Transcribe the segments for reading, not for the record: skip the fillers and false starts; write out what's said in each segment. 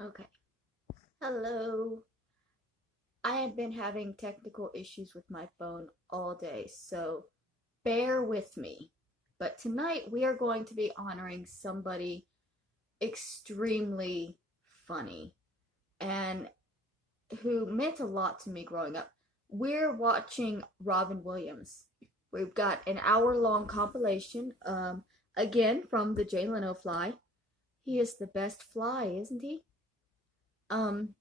Okay. Hello. I have been having technical issues with my phone all day, so bear with me. But tonight we are going to be honoring somebody extremely funny and who meant a lot to me growing up. We're watching Robin Williams. We've got an hour-long compilation, again from the Jay Leno Fly. He is the best fly, isn't he? Um,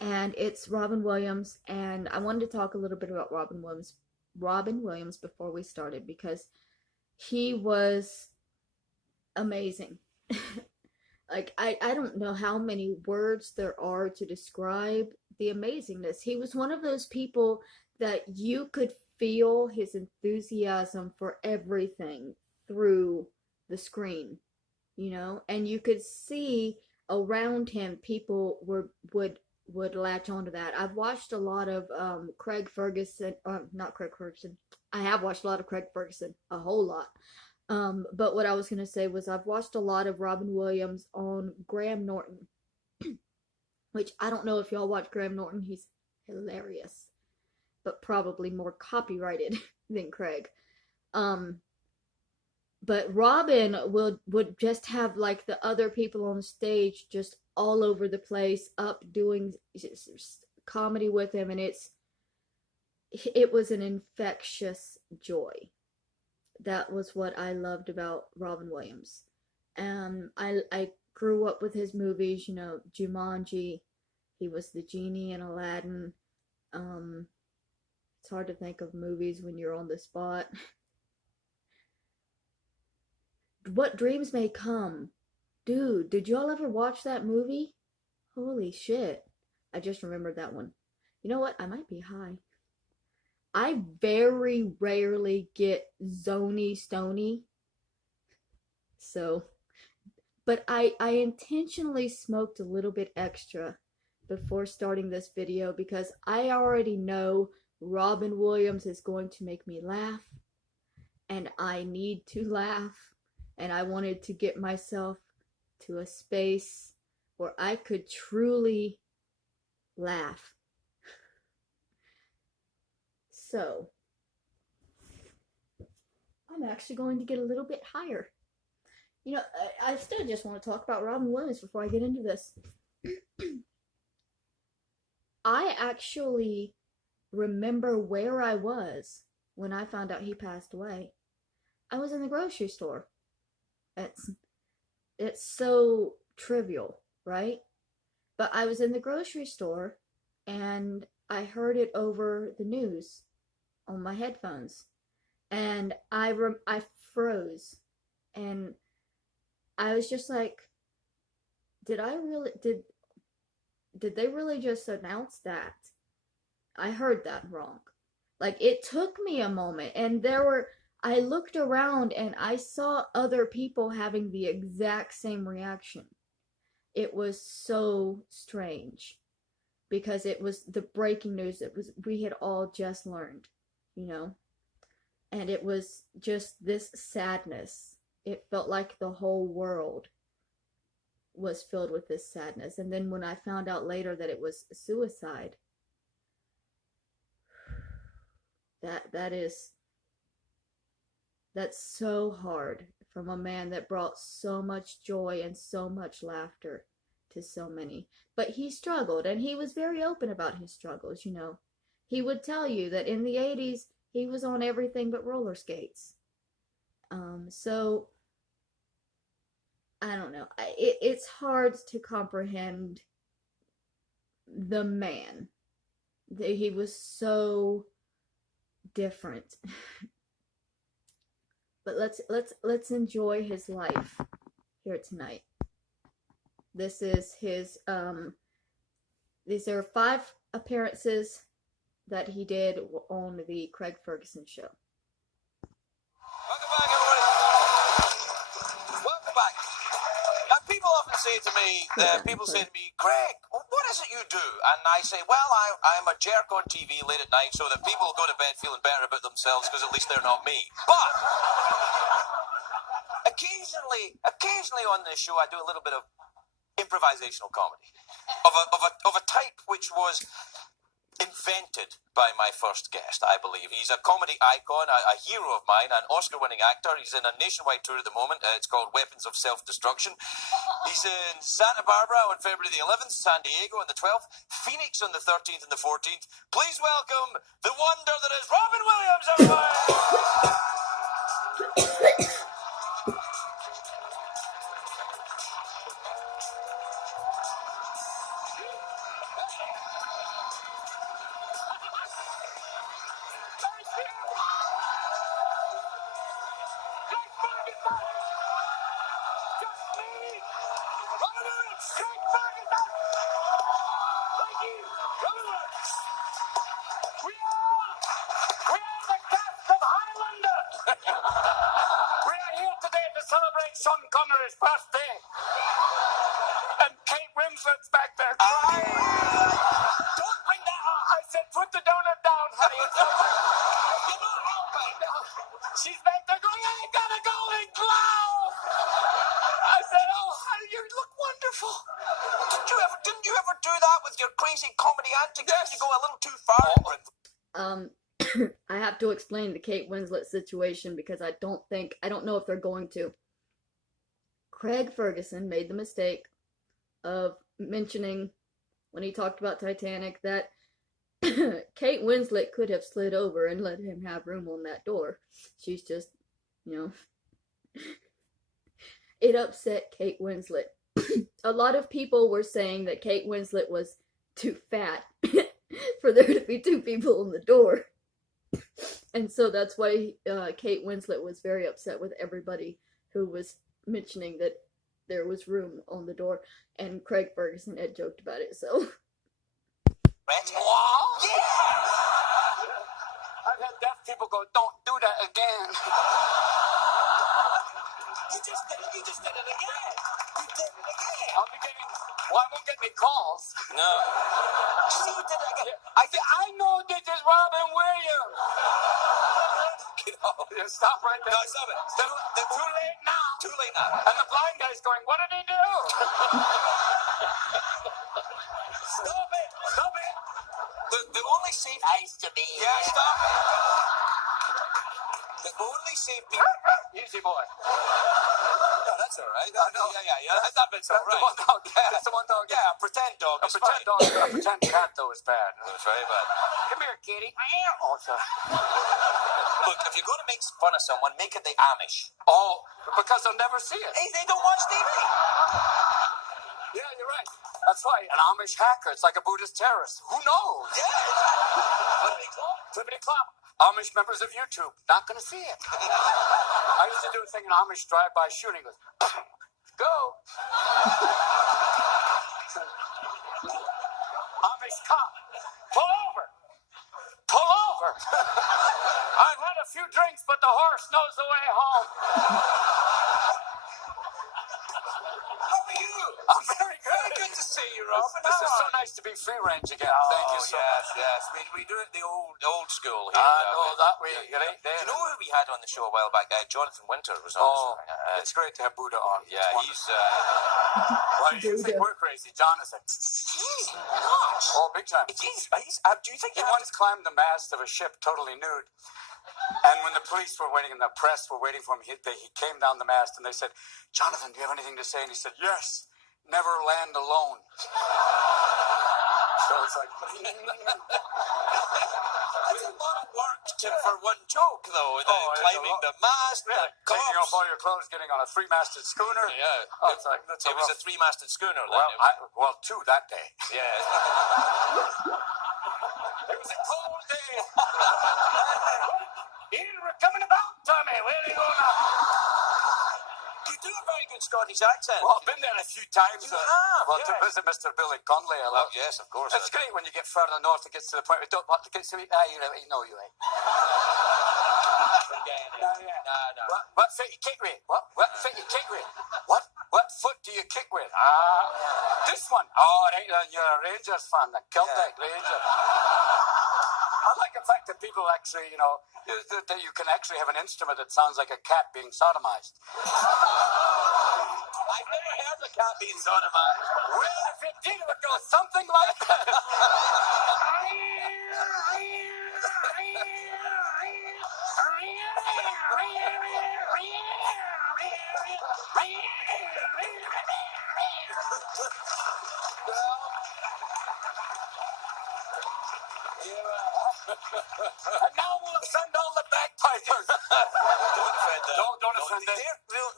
and it's Robin Williams. And I wanted to talk a little bit about Robin Williams before we started because he was amazing. Like I don't know how many words there are to describe the amazingness. He was one of those people that you could feel his enthusiasm for everything through the screen, and you could see around him people would latch onto that. I've watched a lot of Craig Ferguson, not Craig Ferguson. I have watched a lot of Craig Ferguson, a whole lot. But what I was gonna say was I've watched a lot of Robin Williams on Graham Norton, which I don't know if y'all watch Graham Norton. He's hilarious, but probably more copyrighted than Craig. Um, but Robin would just have like the other people on stage just all over the place up doing comedy with him, and it was an infectious joy. That was what I loved about Robin Williams. I grew up with his movies, Jumanji. He was the genie in Aladdin. Um, it's hard to think of movies when you're on the spot. What Dreams May Come. Dude, did y'all ever watch that movie? Holy shit. I just remembered that one. You know what? I might be high. I very rarely get zony stony. So, but I intentionally smoked a little bit extra before starting this video because I already know Robin Williams is going to make me laugh and I need to laugh, and I wanted to get myself to a space where I could truly laugh. So, I'm actually going to get a little bit higher. I still just want to talk about Robin Williams before I get into this. I actually remember where I was when I found out he passed away. I was in the grocery store. It's it's so trivial, right? But I was in the grocery store and I heard it over the news on my headphones, and I froze, and I was just like, did I really did they really just announce that? I heard that wrong. Like it took me a moment, and I looked around and I saw other people having the exact same reaction. It was so strange because it was the breaking news. We had all just learned, you know, and it was just this sadness. It felt like the whole world was filled with this sadness. And then when I found out later that it was suicide, that that's so hard from a man that brought so much joy and so much laughter to so many. But he struggled, and he was very open about his struggles. He would tell you that in the 80s he was on everything but roller skates. So I don't know. It's hard to comprehend the man. He was so different. But let's enjoy his life here tonight. This is his these are 5 appearances that he did on the Craig Ferguson show. Welcome back, everybody. Welcome back. Now, people often say to me, Craig, what is it you do? And I say, well, I'm a jerk on TV late at night so that people go to bed feeling better about themselves because at least they're not me. But occasionally on this show, I do a little bit of improvisational comedy of a type which was invented by my first guest, I believe. He's a comedy icon, a hero of mine, an Oscar-winning actor. He's in a nationwide tour at the moment. It's called Weapons of Self-Destruction. He's in Santa Barbara on February the 11th, San Diego on the 12th, Phoenix on the 13th and the 14th. Please welcome the wonder that is Robin Williams, everybody! Sean Connery's birthday. And Kate Winslet's back there crying. Don't bring that up. I said, put the donut down, honey. You're not helping. She's back there going, I got a golden globe. I said, oh, honey, you look wonderful. Didn't you ever do that with your crazy comedy antics? Yes. You go a little too far. I have to explain the Kate Winslet situation because I don't know if they're going to. Craig Ferguson made the mistake of mentioning when he talked about Titanic that Kate Winslet could have slid over and let him have room on that door. She's just, it upset Kate Winslet. A lot of people were saying that Kate Winslet was too fat for there to be two people on the door. And so that's why Kate Winslet was very upset with everybody who was mentioning that there was room on the door, and Craig Ferguson had joked about it, so. Wow! Yeah! I've had deaf people go, don't do that again. You just did it again. You did it again. I'll be getting, I won't get any calls. No. See, you did it again. Yeah. I know this is Robin Williams. Stop right there. No, stop it. They're too late now. Too late now. And the blind guy's going, what did he do? Stop it. Stop it. The only safe... Nice to be Yeah, stop it. The only safe people... Easy boy. No, that's all right. No. Yeah. That bit's all right. The one dog. That's the one dog. Yeah, a pretend dog. A pretend dog. A pretend cat, though, is bad. It's very bad. Come here, kitty. Oh, sorry. Look, if you're going to make fun of someone, make it the Amish. Oh, because they'll never see it. Hey, they don't watch TV. Yeah, you're right. That's right. An Amish hacker. It's like a Buddhist terrorist. Who knows? Yeah. Flippity clop. Amish members of YouTube. Not going to see it. I used to do a thing in Amish drive-by shooting. Goes, go. Amish cop. Pull over. Pull over. I've had a few drinks, but the horse knows the way home. How are you? I'm very good. Very good to see you, Robin. This is so nice to be free range again. Thank you so much. Yes. We do it the old school here. No, that way. Do you know who we had on the show a while back? Jonathan Winter was on. Oh, it's great to have Buddha on. Yeah, he's... Why do you think we're crazy? Jonathan. He's nuts. Oh, big time. Do you think He once climbed the mast of a ship totally nude. And when the police were waiting and the press were waiting for him, he came down the mast and they said, Jonathan, do you have anything to say? And he said, yes, never land alone. So it's like... That's a lot of work for one joke, though. Climbing the mast, yeah, taking off all your clothes, getting on a three-masted schooner. Yeah. Oh, it's like, it was a three-masted schooner. Well, two that day. Yeah. It was a cold day. Here, we're coming about, Tommy. Where are you going now? You do a very good Scottish accent. Well, I've been there a few times. You have, Well, yes. to visit Mr. Billy Conley. Yes, of course. It's great when you get further north. It gets to the point where you don't want to get to me. You know you ain't. No. What foot you kick with? What foot you kick with? What foot do you kick with? This one. Oh, it ain't you're a Rangers fan, the Celtic Rangers. I like the fact that people actually, that you can actually have an instrument that sounds like a cat being sodomized. I've never heard a cat being sodomized. Well, if it did, it would go something like that. And now we'll offend all the bagpipers. Don't offend them. Don't offend them.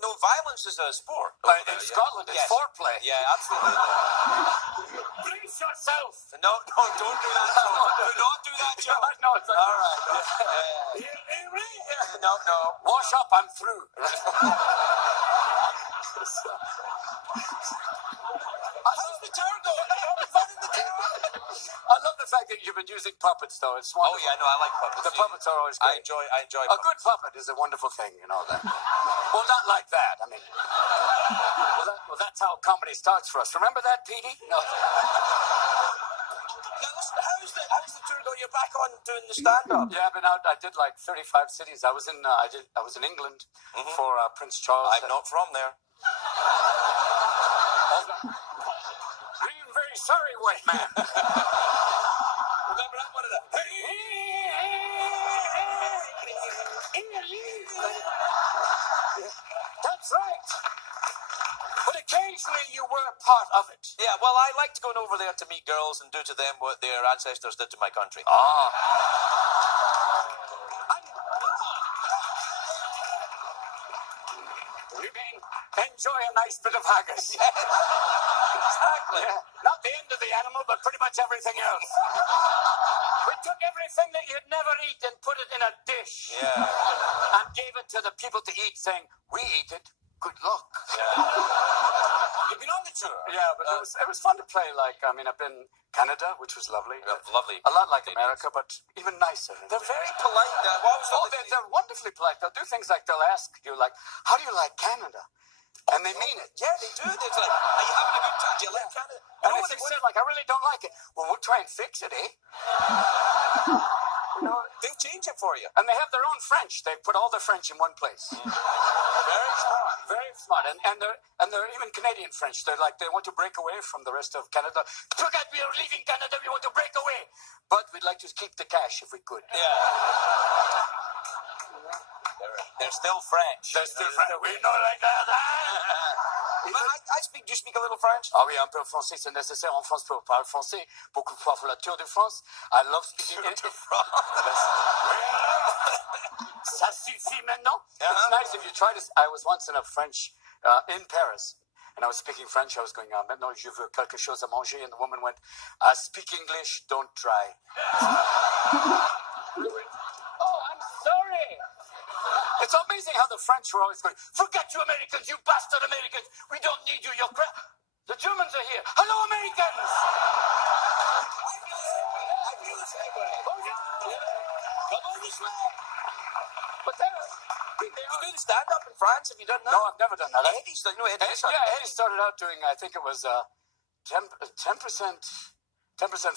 No, violence is a sport. In Scotland, it's Yes. foreplay. Yeah, absolutely. Brace yourself. No, don't do that, Joe. Do not do that, Joe. No, it's like, All right. No. Wash up, I'm through. How's the tour going? Are you having fun in the tour? I love the fact that you've been using puppets, though. It's Oh wonderful. yeah, no, I like puppets. The puppets are always I great. enjoy A good puppet is a wonderful thing, you know that. Well, not like that. I mean, that's how comedy starts for us. Remember that, Petey? No. Now, listen, how's the tour going? You're back on doing the stand-up. Yeah, I've been out. I did like 35 cities. I was in England for Prince Charles. I'm not from there. I'm very sorry, white man. Remember that one of the... That's right. But occasionally you were part of it. Yeah, well, I liked going over there to meet girls and do to them what their ancestors did to my country. You mean enjoy a nice bit of haggis? Exactly. Yeah. Not the end of the animal, but pretty much everything else. We took everything that you'd never eat and put it in a dish. Yeah. And gave it to the people to eat, saying, we eat it, good luck. You've been on the tour. Yeah, but it was fun to play. Like, I mean, I've been Canada, which was lovely. Lovely. A lot like America, but even nicer. They're very polite. What was Oh, they're wonderfully polite. They'll do things like they'll ask you, like, how do you like Canada? And they mean it. Yeah, they do. They're like, are you having a good time? Do you like Canada? And if you say, like, I really don't like it, well, we'll try and fix it, eh? You know, They'll change it for you. and they have their own French. They put all their French in one place. Very smart. Very smart. And they're even Canadian French. They're like, they want to break away from the rest of Canada. Forget we are leaving Canada. We want to break away. But we'd like to keep the cash if we could. Yeah. They're still French. They're still French. We know like that. But do you speak a little French? Ah oui, un peu français, c'est nécessaire en France pour parler français. Beaucoup de fois pour la Tour de France. I love speaking Tour de France. Ça suffit maintenant. Uh-huh. It's nice if you try to. I was once in a French, in Paris, and I was speaking French. I was going, maintenant je veux quelque chose à manger, and the woman went, I speak English, don't try. Oh, I'm sorry. It's amazing how the French were always going, forget you Americans, you bastard Americans. We don't need you, you're crap. The Germans are here. Hello, Americans. I feel the same way. Oh, yeah. Come on this way. But You do the stand-up in France? Have you done that? no, I've never done that. Eddie's done. No, Eddie's done. Yeah, Eddie started out doing, I think it was 10%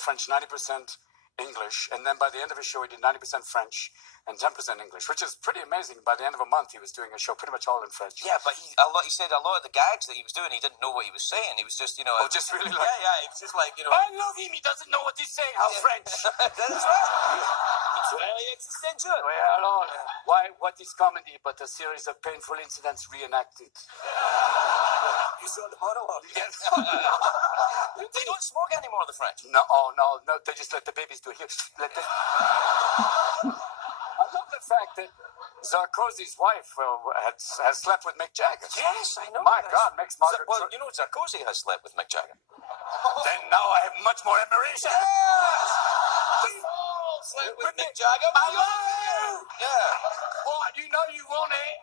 French, 90% English, and then by the end of his show, he did 90% French and 10% English, which is pretty amazing. By the end of a month, he was doing a show pretty much all in French. Yeah, but he said a lot of the gags that he was doing, he didn't know what he was saying. He was just, Just really like, yeah, he was just like, I love him. He doesn't know what he's saying. How French? That's right. It's really existential. Well, what is comedy but a series of painful incidents reenacted? You saw the monologue. Yes. They don't smoke anymore, the French. No, they just let the babies do it. Here, I love the fact that Sarkozy's wife has slept with Mick Jagger. Yes, I know. My God, makes Margaret. Well, you know, Sarkozy has slept with Mick Jagger. Then now I have much more admiration. Yes! We've all slept with Mick Jagger. I love you. Yeah. What? You know you want it.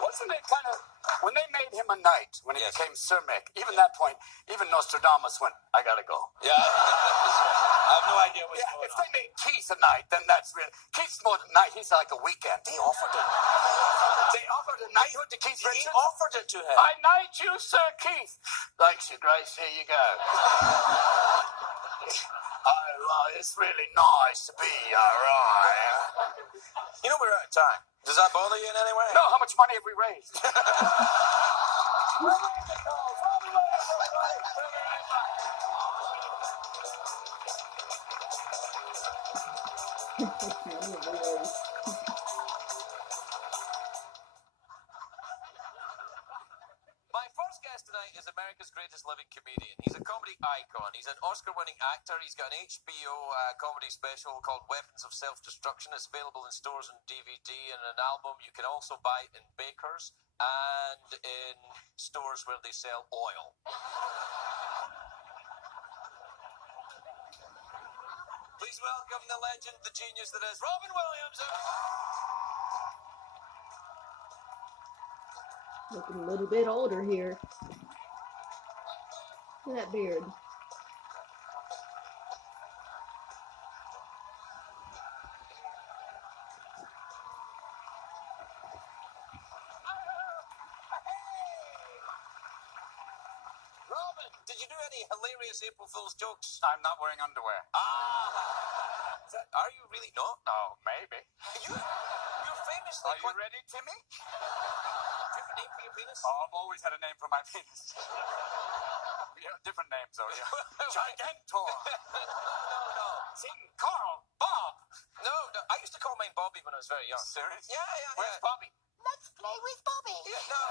Wasn't it kind of when they made him a knight, when he Yes. became Sir Mick, even that point, even Nostradamus went, I gotta go. Yeah. I have no idea what's Yeah, going if on. they made Keith a knight, then that's real. Keith's more than knight, he's like a weekend. They offered it. They offered a knighthood to Keith He Richards. offered it to him. I knight you, Sir Keith. Thanks, Your Grace, here you go. It's really nice to be right. You know we're out of time. Does that bother you in any way? No, how much money have we raised? My first guest tonight is America's greatest living comedian. He's a comedy icon. He's an Oscar-winning actor. He's got an HBO comedy special called Weapons of Self-Destruction. It's available in stores and DVD and an album. You can also buy it in bakers and in stores where they sell oil. Please welcome the legend, the genius that is Robin Williams. Looking a little bit older here. Look at that beard. Robin, did you do any hilarious April Fool's jokes? I'm not wearing underwear. Are you really not? No, maybe. You're famously Are you ready, Timmy? Do you have a name for your penis? Oh, I've always had a name for my penis. We have different names, though, yeah. Gigantor. No. Sing Carl. Bob. No, I used to call mine Bobby when I was very young. Serious? Yeah. Where's Bobby? Let's play with Bobby. Yeah, no.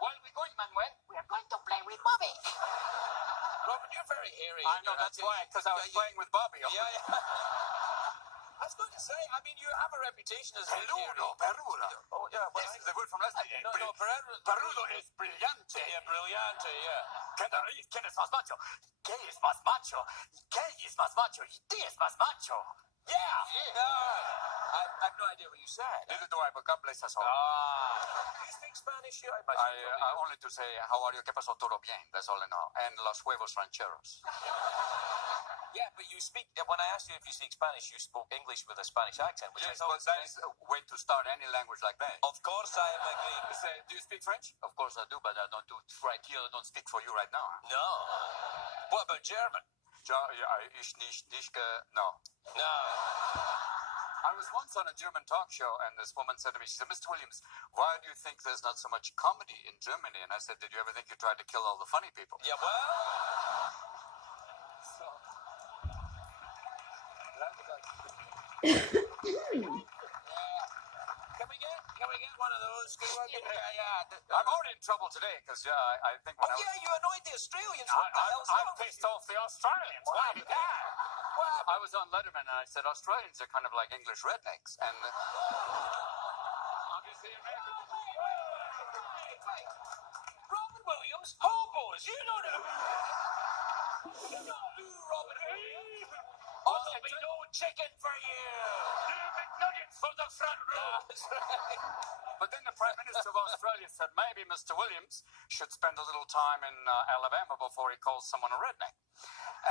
Where are we going, Manuel? We're going to play with Bobby. Robin, you're very hairy. I know, that's why, because I was playing with Bobby. Yeah. I was going to say, I mean, you have a reputation as being hairy. Perrudo. Oh, yeah. Well, Yes, the word from last night. No, Perrudo es brillante. Yeah, brillante, yeah. ¿Quién es más macho? ¿Qué es más macho? ¿Qué es más macho? ¿Y qué es más macho? Yeah. No, I have no idea what you said. Neither do I, but God bless us all. Do you speak Spanish? Yeah, I imagine. I only to say, how are you? ¿Qué pasó? Todo bien. That's all I know. And los huevos rancheros. Yeah, but you speak. When I asked you if you speak Spanish, you spoke English with a Spanish accent, which Yes, I thought but that is a way to start any language like that. Of course, I am agreeing. Do you speak French? Of course I do, but I don't do it right here. I don't speak for you right now. No. What about German? No. No. I was once on a German talk show, and this woman said to me, she said, Mr. Williams, why do you think there's not so much comedy in Germany? And I said, did you ever think you tried to kill all the funny people? Yeah, well. So, Can we get one of those? Yeah. I'm already in trouble today, because, I think when you annoyed the Australians. What the hell's I wrong with pissed you? off the Australians. Why did that? What? I was on Letterman, and I said, Australians are kind of like English rednecks. And obviously Americans. Wait. Robin Williams, hobos. You don't know. You don't know Robin Williams. There'll be no chicken for you. Two McNuggets for the front row. That's right. But then the Prime Minister of Australia said maybe Mr. Williams should spend a little time in Alabama before he calls someone a redneck.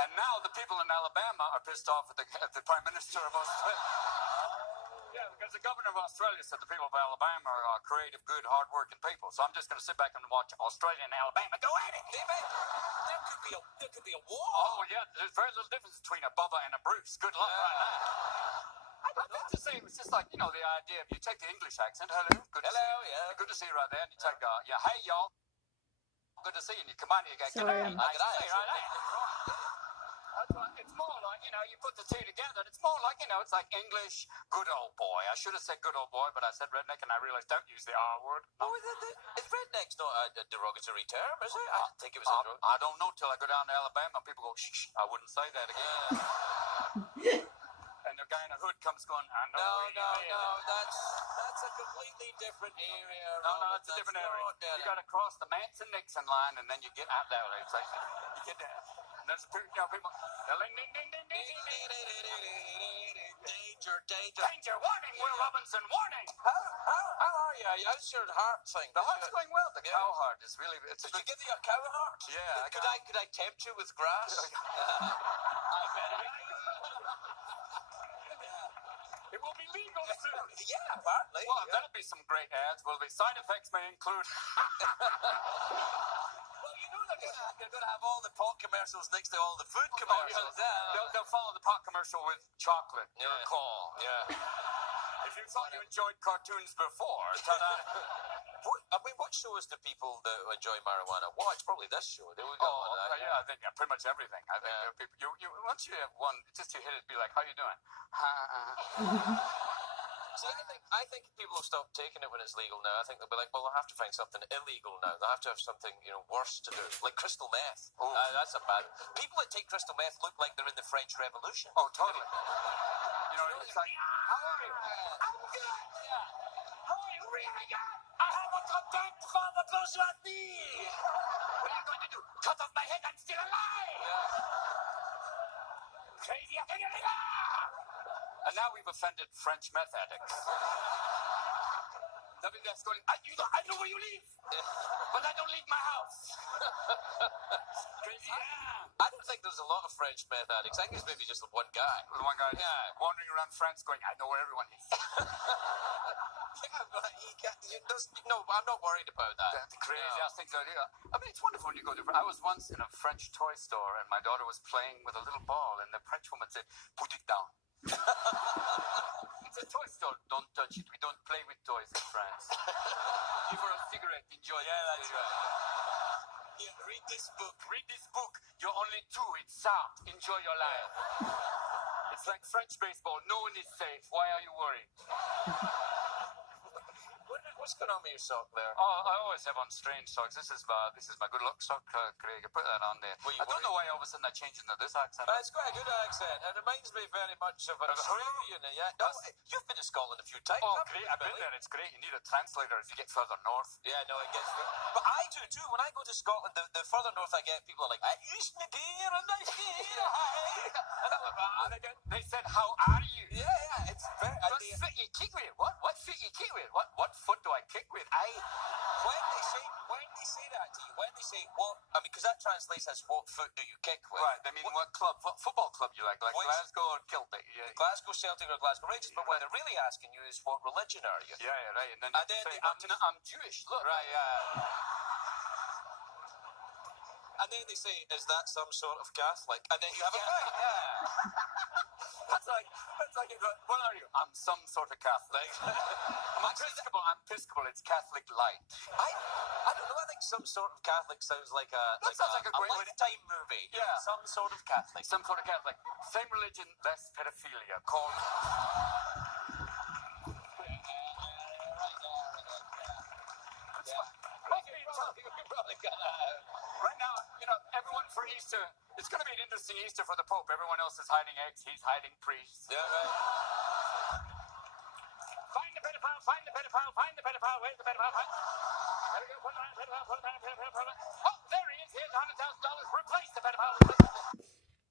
And now the people in Alabama are pissed off at the Prime Minister of Australia. Yeah, because the governor of Australia said the people of Alabama are creative, good, hard-working people. So I'm just going to sit back and watch Australia and Alabama go at it. There could be a war. Oh, yeah, there's very little difference between a Bubba and a Bruce. Good luck right now. I meant to say, it was just like, you know, the idea of you take the English accent. Hello. Good to see you. Yeah. Good to see you right there. And you take, hey, y'all. Good to see you. And you come on and you go, Sorry, g'day. I'm- G'day, right there. That's right. It's more like, you know, you put the two together. It's more like, you know, it's like English, good old boy. I should have said good old boy, but I said redneck, and I realized don't use the R word. Oh, redneck's not a derogatory term, is it? I didn't think it was a derogatory. I don't know till I go down to Alabama. People go, shh, I wouldn't say that again. And the guy in the hood comes going, I know. No. That's a completely different area. No, Robin. it's a different area. Not You got to cross the Manson-Nixon line, and then you get out there. It's like, you get there. And there's people, ding, ding, ding, ding, ding, ding. Danger, warning, Will Robinson, warning. How are you? How's your heart thing? The heart's going well. The cow heart is really, it's a Did you good. give you a cow heart? Yeah, Could I tempt you with grass? I bet I could. It will be legal soon. Yeah, apparently. Well, yeah. that'll be some great ads. Will the side effects may include. Well, you You're going to have all the pot commercials next to all the food Oh, commercials. yeah. They'll follow the pot commercial with chocolate. Yeah. Your call. Yeah. If you thought you enjoyed cartoons before, ta-da. What shows do people that enjoy marijuana watch? Probably this show. There we go. Yeah, I think pretty much everything. I think people, you once you have one, just you hit it, be like, how you doing? See, I think people will stop taking it when it's legal now. I think they'll be like, well, they'll have to find something illegal now. They'll have to have something, worse to do, like crystal meth. Oh. That's a bad. People that take crystal meth look like they're in the French Revolution. Oh, totally. It's like, How are you? I'm good. How are you? Really good. I have a contempt for the bourgeoisie. What are you going to do? Cut off my head? I'm still alive. Crazy. And now we've offended French meth addicts. WWF's going, I know where you live, but I don't leave my house. Crazy. I don't think there's a lot of French meth addicts. I think it's maybe just one guy. One guy Yeah. wandering around France going, I know where everyone is. Yeah, but no, I'm not worried about that. That's the craziest things I do. I mean, it's wonderful when you go to. I was once in a French toy store, and my daughter was playing with a little ball, and the French woman said, "Put it down." It's a toy store. Don't touch it. We don't play with toys in France. Give her a cigarette. Enjoy. Yeah, that's right. Yeah, read this book. Read this book. You're only 2. It's sound. Enjoy your life. It's like French baseball. No one is safe. Why are you worried? What's going on with your sock there? Oh, I always have on strange socks. This is my good luck sock, Craig. I put that on there. I don't know why all of a sudden I changed into this accent. It's quite a good accent. It reminds me very much of an Australian. Yeah. No, you've been to Scotland a few times. Oh, great. I've been there. It's great. You need a translator as you get further north. Yeah, no, it gets good. But I do too. When I go to Scotland, the further north I get, people are like, I used to be here and I here. And I'm like, They said, how are you? yeah, it's very... What foot you kick with? What foot you kick with? What foot do I kick with? When they say that to you, when they say what, I mean, because that translates as what foot do you kick with? Right, I mean, what football club you like Glasgow or Celtic? Yeah. Glasgow Celtic or Glasgow Rangers, but what they're really asking you is what religion are you? Yeah, right. And then you say, I'm Jewish, look. Right, yeah. And then they say, is that some sort of Catholic? And then you have a fight, yeah. That's like you go, what are you? I'm some sort of Catholic. I'm Episcopal, it's Catholic light. I don't know, I think some sort of Catholic sounds like a great Lifetime movie. Yeah. Some sort of Catholic. Some sort of Catholic. Same religion, less pedophilia. Called... Right now, everyone for Easter, it's going to be an interesting Easter for the Pope. Everyone else is hiding eggs, he's hiding priests. Yeah, right. Find the pedophile, find the pedophile, find the pedophile. Where's the pedophile? There we go, put it on, pedophile. Oh, there he is. Here's $100,000. Replace the pedophile.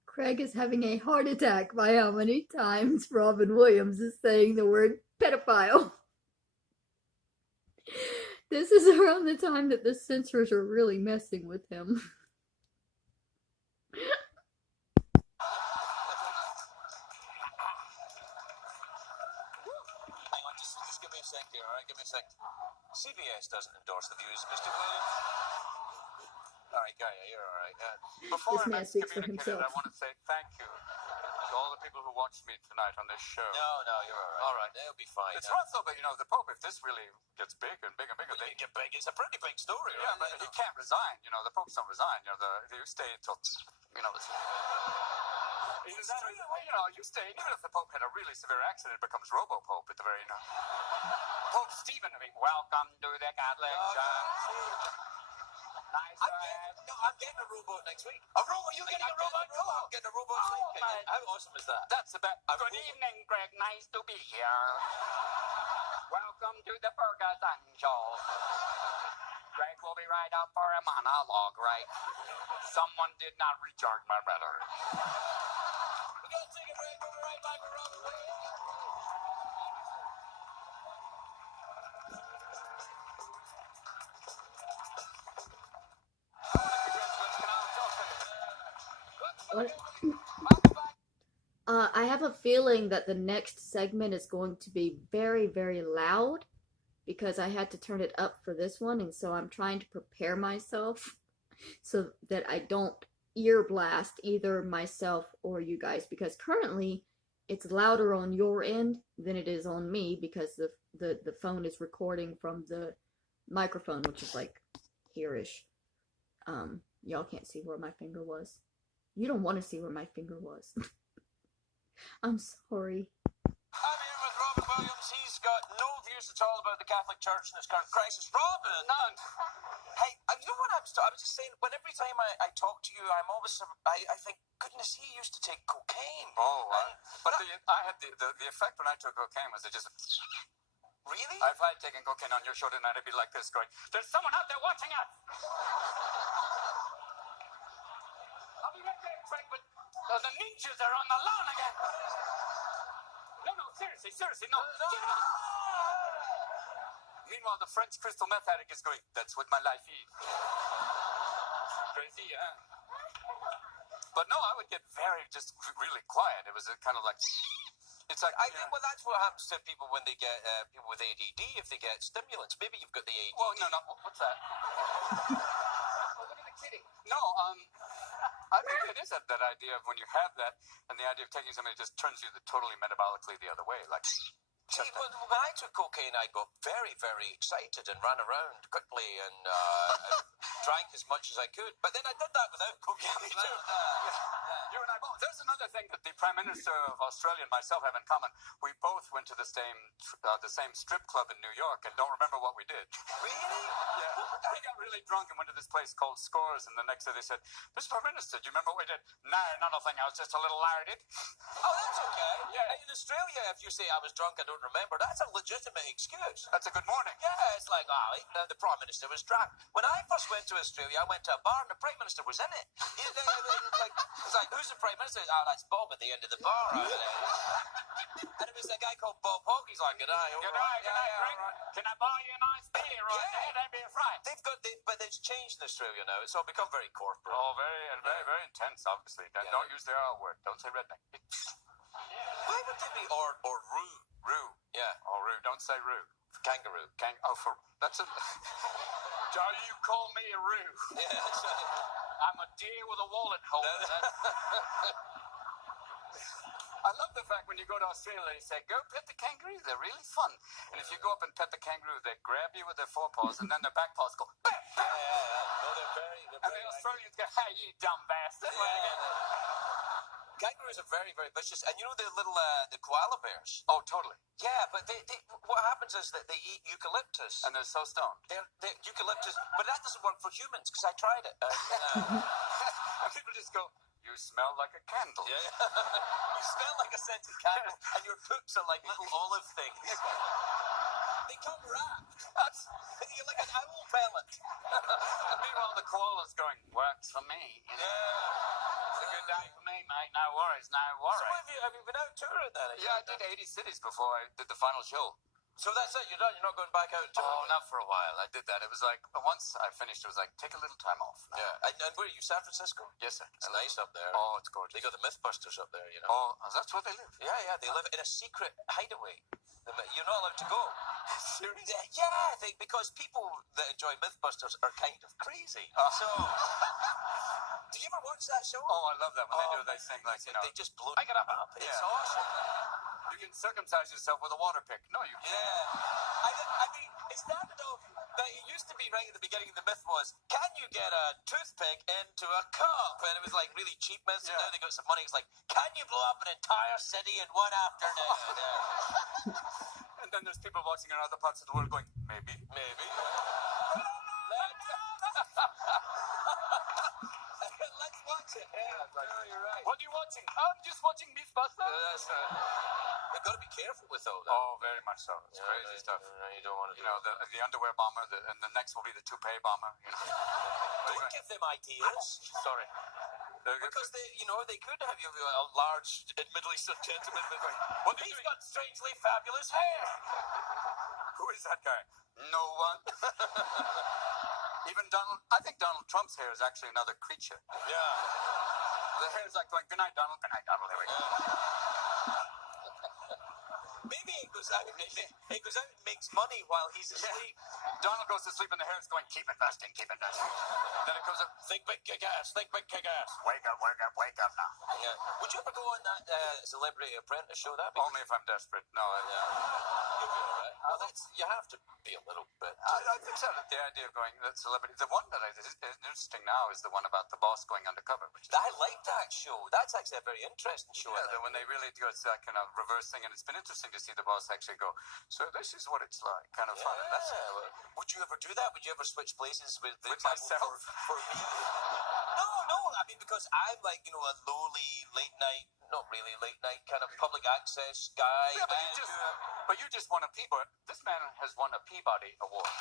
Craig is having a heart attack by how many times Robin Williams is saying the word pedophile. This is around the time that the censors are really messing with him. Hang on, just give me a sec here, alright? Give me a sec. CBS doesn't endorse the views, Mr. Williams. Alright, Gary, you're alright. Before This I'm man speaks for excommunicated, himself. I want to say thank you to all the people who watched me tonight on this show. No, you're alright. Alright, they'll be fine. It's rough though, but the Pope, if this really gets big and bigger, They get big. It's a pretty big story, yeah, right? but he can't resign. The Pope's don't resign. If you stay until, It's true. you stay. Even if the Pope had a really severe accident, it becomes Robo-Pope at the very end. Pope Stephen, welcome to the Catholic Church. Nice I'm getting a rowboat next week. A robot? You getting a robot? I'm getting a rowboat next week. How awesome is that? That's about. Good evening, Greg. Nice to be here. Welcome to the Ferguson show. Greg will be right up for a monologue, right? Someone did not recharge my battery. We're going to take a break. We'll be right back with Robin Williams. I have a feeling that the next segment is going to be very, very loud because I had to turn it up for this one, and so I'm trying to prepare myself so that I don't ear blast either myself or you guys, because currently it's louder on your end than it is on me because the phone is recording from the microphone, which is like here-ish. Y'all can't see where my finger was. You don't want to see where my finger was. I'm sorry. I'm here with Robin Williams. He's got no views at all about the Catholic Church in this current crisis. Robin! None. Hey, you know what I was just saying, when every time I talk to you, I'm always, I think, goodness, he used to take cocaine. Oh, but I had the effect when I took cocaine was it just... Really? If I had taken cocaine on your show tonight, I'd be like this going, there's someone out there watching us! I'll be right there, Frank, but the ninjas are on the lawn again! No, seriously, no. Get up! Meanwhile, the French crystal meth addict is going, that's what my life is. Crazy, huh? But no, I would get just really quiet. It was kind of like... It's like I think, well, that's what happens to people when they get people with ADD if they get stimulants. Maybe you've got the ADD. Well, no, what's that? Oh, look at the kitty. No, I think it is that idea of when you have that, and the idea of taking something that just turns you totally metabolically the other way, like. See, when I took cocaine, I got very, very excited and ran around quickly and drank as much as I could. But then I did that without cocaine. You and I both. There's another thing that the Prime Minister of Australia and myself have in common. We both went to the same strip club in New York and don't remember what we did. Really? Yeah. We got really drunk and went to this place called Scores, and the next day they said, Mr. Prime Minister, do you remember what we did? No, not a thing. I was just a little larded. Oh, that's okay. Yeah. In Australia, if you say I was drunk, I don't remember, that's a legitimate excuse. That's a good morning. Yeah, it's like, the Prime Minister was drunk. When I first went to Australia, I went to a bar and the Prime Minister was in it. It's like, who's the Prime Minister? Oh, that's Bob at the end of the bar. And it was a guy called Bob Hogg. He's like, good eye. Good night, Greg. Right. Can I buy you a nice beer right there? That'd be a fright. But it's changed in Australia now. It's all become very corporate. Oh, very intense, obviously. Don't use the R word. Don't say redneck. Why would they be or roo? Roo. Yeah. Or roo. Don't say roo. Kangaroo. That's a... You call me a roo. Yeah, that's right. I'm a deer with a wallet holder. I love the fact when you go to Australia, they say, go pet the kangaroo. They're really fun. And if you go up and pet the kangaroo, they grab you with their forepaws, and then their back paws go, bah, bah. No, they're very and the Australians go, hey, you dumb bastard. Kangaroos are very, very vicious. And you know the little, the koala bears? Oh, totally. Yeah, but what happens is that they eat eucalyptus. And they're so stoned. They're eucalyptus, but that doesn't work for humans, because I tried it. And people just go, you smell like a candle. Yeah. You smell like a scented candle, and your poops are like little olive things. They come wrapped. You're like an owl pellet. And meanwhile, the koala's going, works for me. Yeah. It's a good day for me, mate. No worries, no worries. So have you been out touring then? Yeah, I did 80 cities before I did the final show. So that's it, you're done? You're not going back out touring? Oh, not for a while. I did that. It was like, once I finished, it was like, take a little time off. Now. Yeah. And where are you, San Francisco? Yes, sir. It's nice up there. Oh, it's gorgeous. They got the Mythbusters up there, you know. Oh, that's where they live? Yeah, they live in a secret hideaway. You're not allowed to go. Seriously? Yeah, because people that enjoy Mythbusters are kind of crazy. So, do you ever watch that show? Oh, I love that when they sing like, you know. They just blow it up. It's awesome. You can circumcise yourself with a water pick. No, you can't. Yeah. I mean, it started off, it used to be right at the beginning, the myth was, can you get a toothpick into a cup? And it was like really cheap myths, and now they got some money. It's like, can you blow up an entire city in one afternoon? And then there's people watching in other parts of the world going, maybe. Let's watch it. Yeah, you're right. What are you watching? I'm just watching Mythbusters. You've got to be careful with all that. Oh, very much so. It's crazy stuff. You don't want to You know, the underwear bomber, and the next will be the toupee bomber. You know. Don't give them ideas. Sorry. Because they could have you a large middle-eastern gentleman with he's got strangely fabulous hair. Who is that guy? No one. Even I think Donald Trump's hair is actually another creature. Yeah. The hair's like going, good night, Donald. Good night, Donald. There we go. Maybe it goes out and makes money while he's asleep. Donald goes to sleep and the hair's going, keep investing, keep investing. Then it goes up, Think big, kick ass. Think big, kick ass. wake up, wake up, wake up now. Yeah. Would you ever go on that Celebrity Apprentice show? That Only if I'm desperate. No, you'll be all right. Well, you have to be a little bit. I think so. The idea of going that celebrity. The one that is interesting now is the one about the boss going undercover. Which is, I like that show. That's actually a very interesting show. yeah, when they really do that kind of reverse thing, and it's been interesting to see the boss actually go, so this is what it's like, kind of fun. And that's, Would you ever do that? Would you ever switch places with myself? For me? No. I mean, because I'm like, a lowly late night, not really late night, kind of public access guy. Yeah, but you just won a Peabody. This man has won a Peabody Award.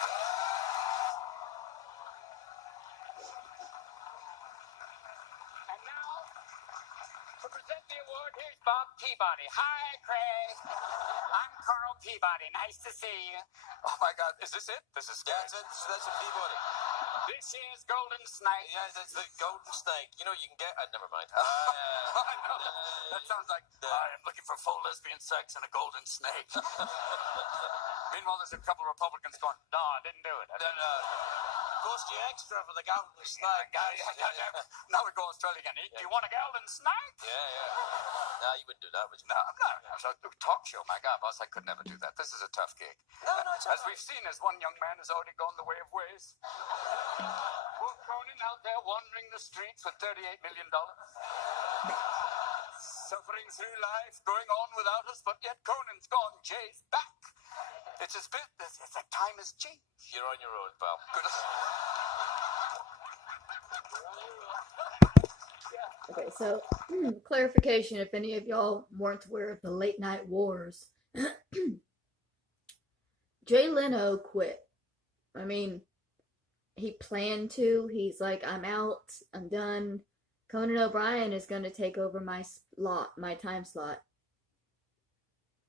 And now, to present the award, here's Bob Peabody. Hi, Craig. I'm Carl Peabody. Nice to see you. Oh, my God. Is this it? This is Yeah, that's a Peabody. This is Golden Snake. Yeah, that's the golden snake. You can get... never mind. I know. That sounds like, I am looking for full lesbian sex and a golden snake. Meanwhile, there's a couple of Republicans going, no, I didn't do it. Then, cost you extra for the golden snake. Now we go Australia again. Do you want a golden snake? Yeah. No, you wouldn't do that, would you? No, I'm not. I was a talk show. My God, boss, I could never do that. This is a tough gig. No, it's all As we've seen, as one young man has already gone the way of ways. Poor Conan out there wandering the streets with $38 million. Suffering through life, going on without us, but yet Conan's gone. Jay's back. It's as bit as the time has changed. You're on your own, pal. Good. Okay, so clarification if any of y'all weren't aware of the late night wars. Jay Leno quit. I mean, he planned to. He's like, I'm out. I'm done. Conan O'Brien is going to take over my time slot.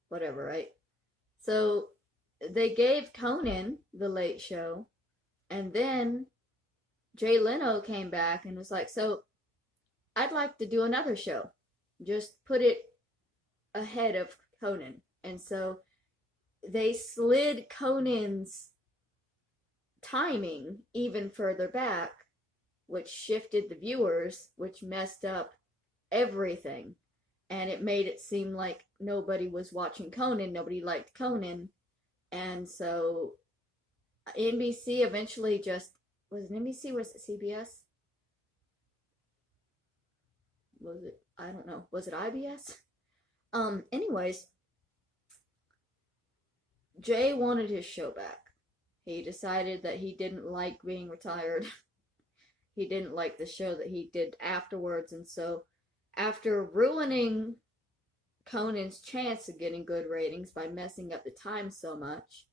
Whatever, right? So they gave Conan the Late Show, and then Jay Leno came back and was like, so I'd like to do another show. Just put it ahead of Conan. And so they slid Conan's timing even further back, which shifted the viewers, which messed up everything. And it made it seem like nobody was watching Conan, nobody liked Conan. And so NBC eventually was it NBC? Was it CBS? Was it? I don't know. Was it IBS? Anyways, Jay wanted his show back. He decided that he didn't like being retired. He didn't like the show that he did afterwards, and so after ruining Conan's chance of getting good ratings by messing up the time so much,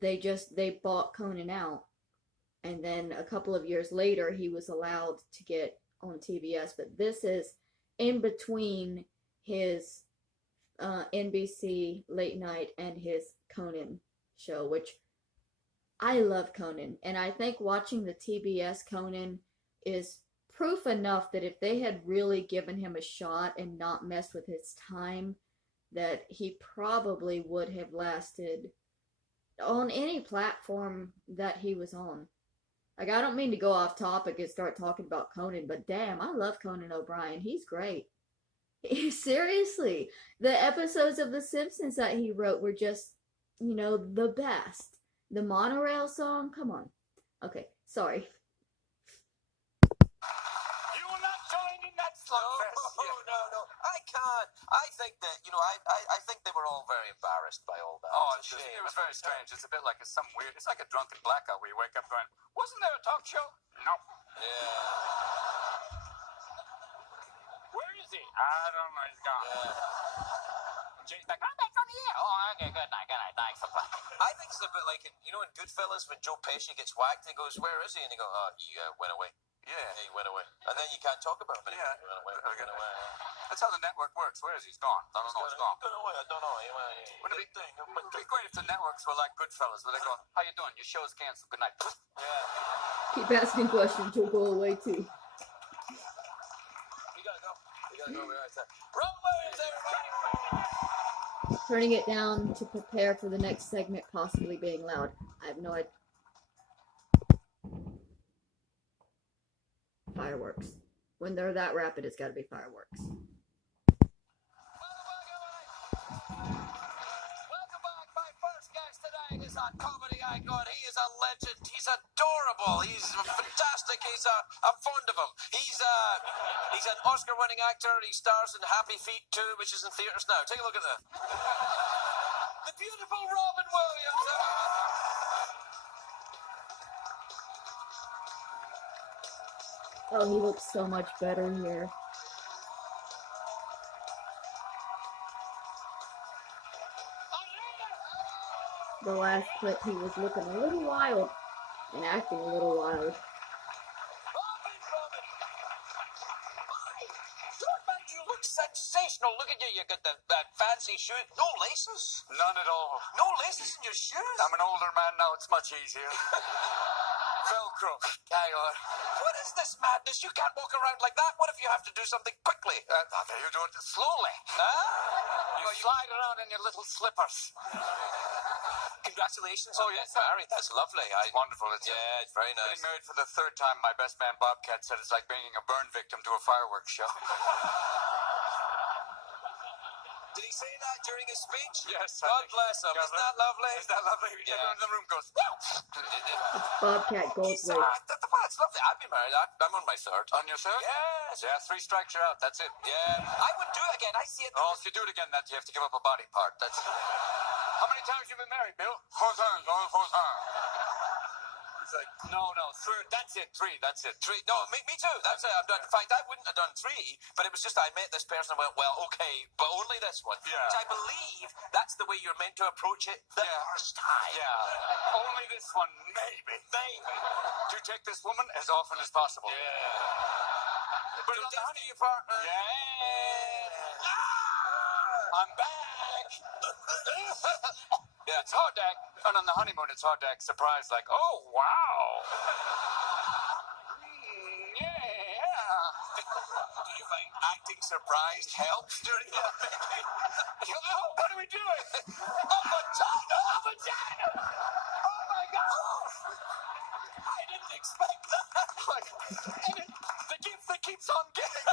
they bought Conan out. And then a couple of years later, he was allowed to get on TBS, but this is in between his NBC late night and his Conan show, which I love Conan, and I think watching the TBS Conan is proof enough that if they had really given him a shot and not messed with his time, that he probably would have lasted on any platform that he was on. Like, I don't mean to go off topic and start talking about Conan, but damn, I love Conan O'Brien. He's great. Seriously, the episodes of The Simpsons that he wrote were just, the best. The monorail song, come on. Okay, sorry. You will not join in that slugfest. No. I can't. I think that, I think they were all very embarrassed by all that. Oh, it was very strange. It's a bit like it's like a drunken blackout where you wake up going, wasn't there a talk show? No. Yeah. Where is he? I don't know. He's gone. Yeah. Jay's back. I'm back on the air. Oh, okay, good night. Thanks. I think it's a bit like in Goodfellas when Joe Pesci gets whacked, he goes, where is he? And they go, oh, he went away. Yeah, he went away. And then you can't talk about him. Yeah. He went away. That's how the network works. Where is he? He's gone. I don't know. He's gone. He went away. I don't know. Wouldn't it be great if the networks were like Goodfellas, where they go, how you doing? Your show's canceled. Good night. Yeah. Keep asking questions, you'll go away too. You gotta go. We're right there. Wrong ways, everybody. turning it down to prepare for the next segment possibly being loud. I have no idea. Fireworks. When they're that rapid, it's got to be fireworks. Welcome back. My first guest today is a comedy icon. He is a legend. He's adorable. He's fantastic. I'm fond of him. He's an Oscar-winning actor. He stars in Happy Feet 2, which is in theaters now. Take a look at that. The beautiful Robin Williams. Oh, he looks so much better here. The last clip, he was looking a little wild and acting a little wild. You look sensational. Look at you. You got that fancy shoe. No laces. None at all. No laces in your shoes. I'm an older man now. It's much easier. Velcro. Hang on. What is this madness? You can't walk around like that. What if you have to do something quickly? You do it slowly. Huh? You slide around in your little slippers. Congratulations. Oh, on yes, getting married. That's lovely. It's wonderful. It's Yeah, it's very nice. Getting married for the third time, my best man Bobcat said it's like bringing a burn victim to a fireworks show. Did he say that during his speech? Yes. God bless him. Isn't that lovely? Isn't that lovely? Yeah. Everyone in the room goes, It's Bobcat Goldthwait. It's lovely. I'd be married. I'm on my third. on your third? Yes. Yeah, 3 strikes, you're out. That's it. Yeah. I would do it again. I see it. Oh, if you do it again, that you have to give up a body part. That's. How many times you been married, Bill? 4 times. 4 times. It's like, no, third. That's it. 3. That's it. 3. No, me too. That's it. I'm done. In fact, I wouldn't have done 3, but it was just I met this person and went, well, okay, but only this one. Yeah. Which I believe that's the way you're meant to approach it the first time. Yeah. Only this one, maybe. To take this woman as often as possible. Yeah. But Don't down to your partner. Yeah. I'm back. Yeah. It's hard to act. And on the honeymoon, it's hard to act surprised, like, oh, wow. Yeah. Do you find acting surprised helps during that? Oh, what are we doing? A vagina! A vagina! Oh, my God. I didn't expect that. And the gift that keeps on giving.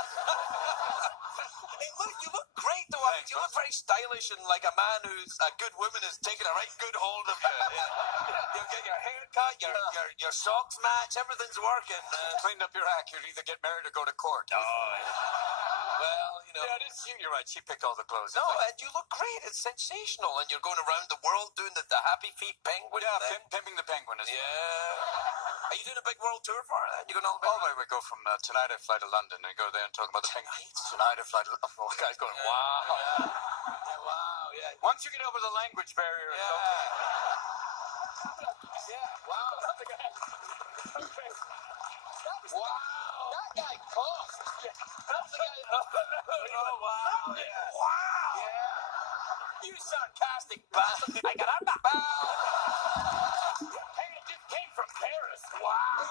Hey, look, you look great though. I mean, you look very stylish and like a man who's a good woman is taking a right good hold of you. Yeah. You get your hair cut, your socks match, everything's working. Cleaned up your act. You'd either get married or go to court. Well, you know. Yeah, it is. You're right. She picked all the clothes. No, and you look great. It's sensational. And you're going around the world doing the Happy Feet penguin Yeah, thing. pimping the penguin is. Yeah. Are you doing a big world tour for it? You going all the way All the way we go from tonight I fly to London and go there and talk about the penguin. Tonight I fly to London. Oh, the guy's going, wow. Yeah. Wow, yeah. Once you get over the language barrier, it's okay. Yeah, wow. Okay. Wow. That guy coughed. That's the guy. Oh, wow. Yeah. Wow. Yeah. You sarcastic bastard. I got on that. Hey, it just came from Paris. Wow.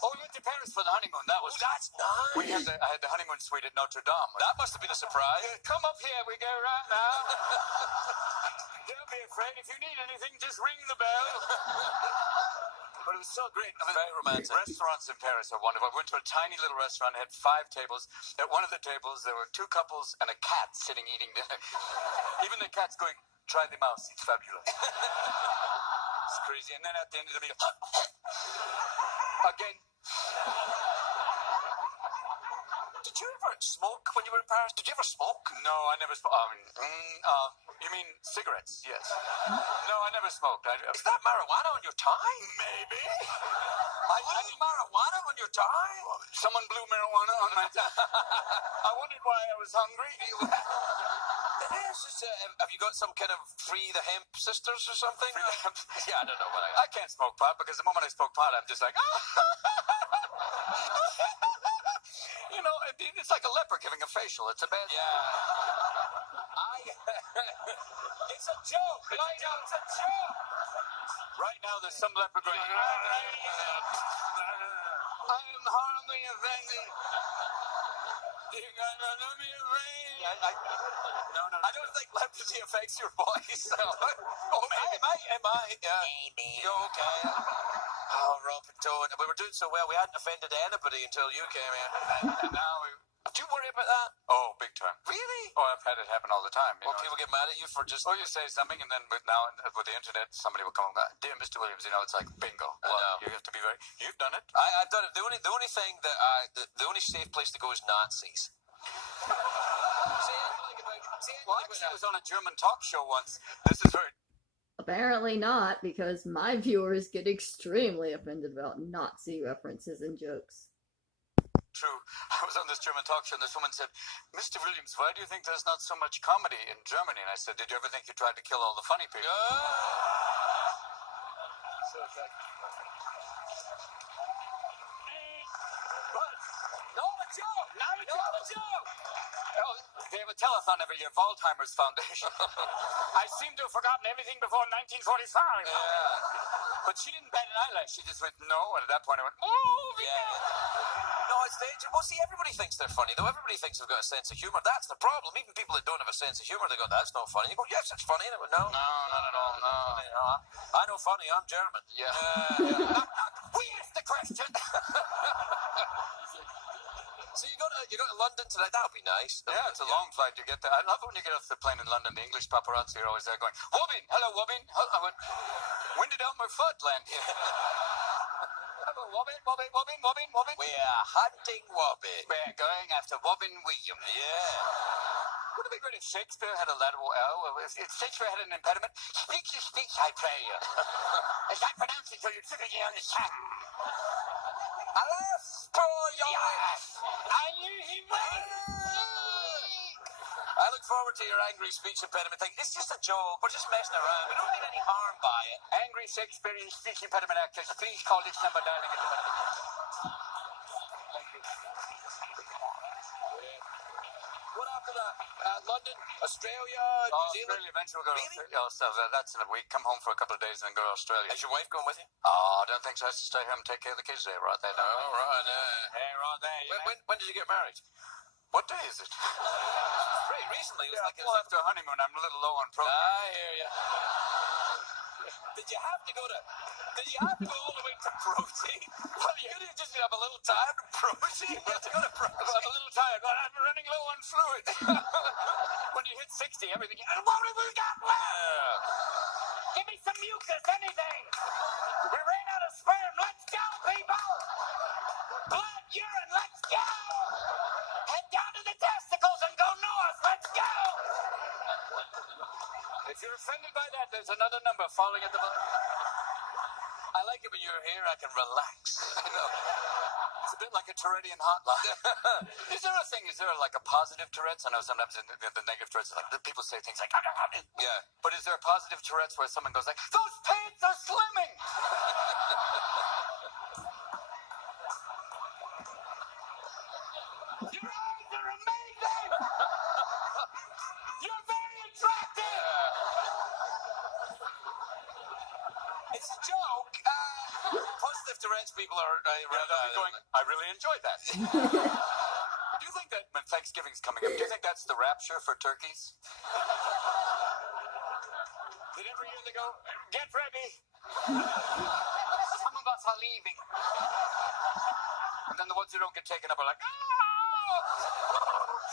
Oh, we went to Paris for the honeymoon. That was. Oh, that's nice. I had the honeymoon suite at Notre Dame. That must have been a surprise. Come up here. We go right now. Don't be afraid. If you need anything, just ring the bell. But it was so great. I mean, Very romantic. Restaurants in Paris are wonderful. I went to a tiny little restaurant. It had 5 tables. At one of the tables, there were 2 couples and a cat sitting eating dinner. Even the cat's going, try the mouse. It's fabulous. It's crazy. And then at the end of the meal, again. Did you ever smoke when you were in Paris? Did you ever smoke? No, I never smoked. You mean cigarettes? Yes. No, I never smoked. Is that marijuana on your tie? Maybe. I blew marijuana on your tie? Someone blew marijuana on my tie. I wondered why I was hungry. Have you got some kind of Free the Hemp Sisters or something? Free the Hemp? Yeah, I don't know what I can't smoke pot because the moment I smoke pot, I'm just like, you know, it's like a leper giving a facial. It's a bad. Yeah. It's a joke. It's a joke. Right now, there's some leper going. I am horribly offended. No. I don't think leprosy affects your voice. Oh, maybe. It might. Maybe. You okay? Oh, Rob and Toad. We were doing so well, we hadn't offended anybody until you came in. And now we... Do you worry about that? Oh, big time. Really? Oh, I've had it happen all the time. Well, people get mad at you for just... Or you say something, and then with the internet, somebody will come and go, "Dear Mr. Williams," it's like bingo. I Well, know. you have to be very... You've done it. I've done it. The only thing that the only safe place to go is Nazis. Well, actually, I was on a German talk show once. This is very... Apparently not, because my viewers get extremely offended about Nazi references and jokes. true. I was on this German talk show, and this woman said, "Mr. Williams, why do you think there's not so much comedy in Germany?" And I said, "Did you ever think you tried to kill all the funny people?" So it's like... No, a joke! Not a joke! Oh, they have a telethon every year, Alzheimer's Foundation. I seem to have forgotten everything before 1945. Yeah. But she didn't bat an eyelash. She just went, "No." And at that point, I went, "Oh, Yeah. No, it's dangerous. Well, see, everybody thinks they're funny, though. Everybody thinks they've got a sense of humor. That's the problem. Even people that don't have a sense of humor, they go, "That's not funny." You go, "Yes, it's funny." And I go, "No, no, not at all, no." I know funny. I'm German. Yeah. We asked the question. So you go to London tonight. That'll be nice. Yeah, it's a long flight. You get there. I love it when you get off the plane in London. The English paparazzi are always there going, "Wobbin, hello, Wobbin." I went, "When did Elmer Fudd land here?" Hello, Wobbin, Wobbin, Wobbin, Wobbin, Wobbin. We're hunting Wobbin. We're going after Wobbin Williams. Yeah. Wouldn't it be great if Shakespeare had a lateral L? If Shakespeare had an impediment, "Speak your speech, I pray you." As I pronounce it, so you typically understand. Alas, poor young. Yes! I knew he would! I look forward to your angry speech impediment thing. It's just a joke. We're just messing around. We don't mean any harm by it. Angry Shakespearean speech impediment actors, please call this number, darling. Thank you. What after that? London, Australia, Oh, New Zealand? Australia, eventually we'll go to Really? Australia. Oh, so that's in a week. Come home for a couple of days and then go to Australia. Is your wife going with you? Oh, I don't think so. I have to stay home and take care of the kids there, right there. Oh, right. Hey, right there. When did you get married? What day is it? Pretty recently. It was like Well, after a honeymoon, I'm a little low on protein. I hear you. Did you have to go all the way to protein? Well, you didn't just have a little tired of protein. You have to go to protein. I'm a little tired, but I'm running low on fluid. When you hit 60, everything... And what have we got left? Give me some mucus, anything. We ran out of sperm. Let's go, people. Blood, urine, let's go. Head down to the testicles and go north. Let's go. If you're offended by that, there's another number falling at the bottom. I like it when you're here. I can relax. I know. It's a bit like a Tourettean hotline. Is there like a positive Tourette's? I know sometimes in the negative Tourette's, like people say things like, Yeah. but is there a positive Tourette's where someone goes like, "Those pants are slimming"? Your eyes are amazing. You're very attractive. It's a joke. Positive Tourette's people are Going, "I really enjoyed that." Do you think that when Thanksgiving's coming up, do you think that's the rapture for turkeys? That every year they go, "Get ready. Some of us are leaving." And then the ones who don't get taken up are like,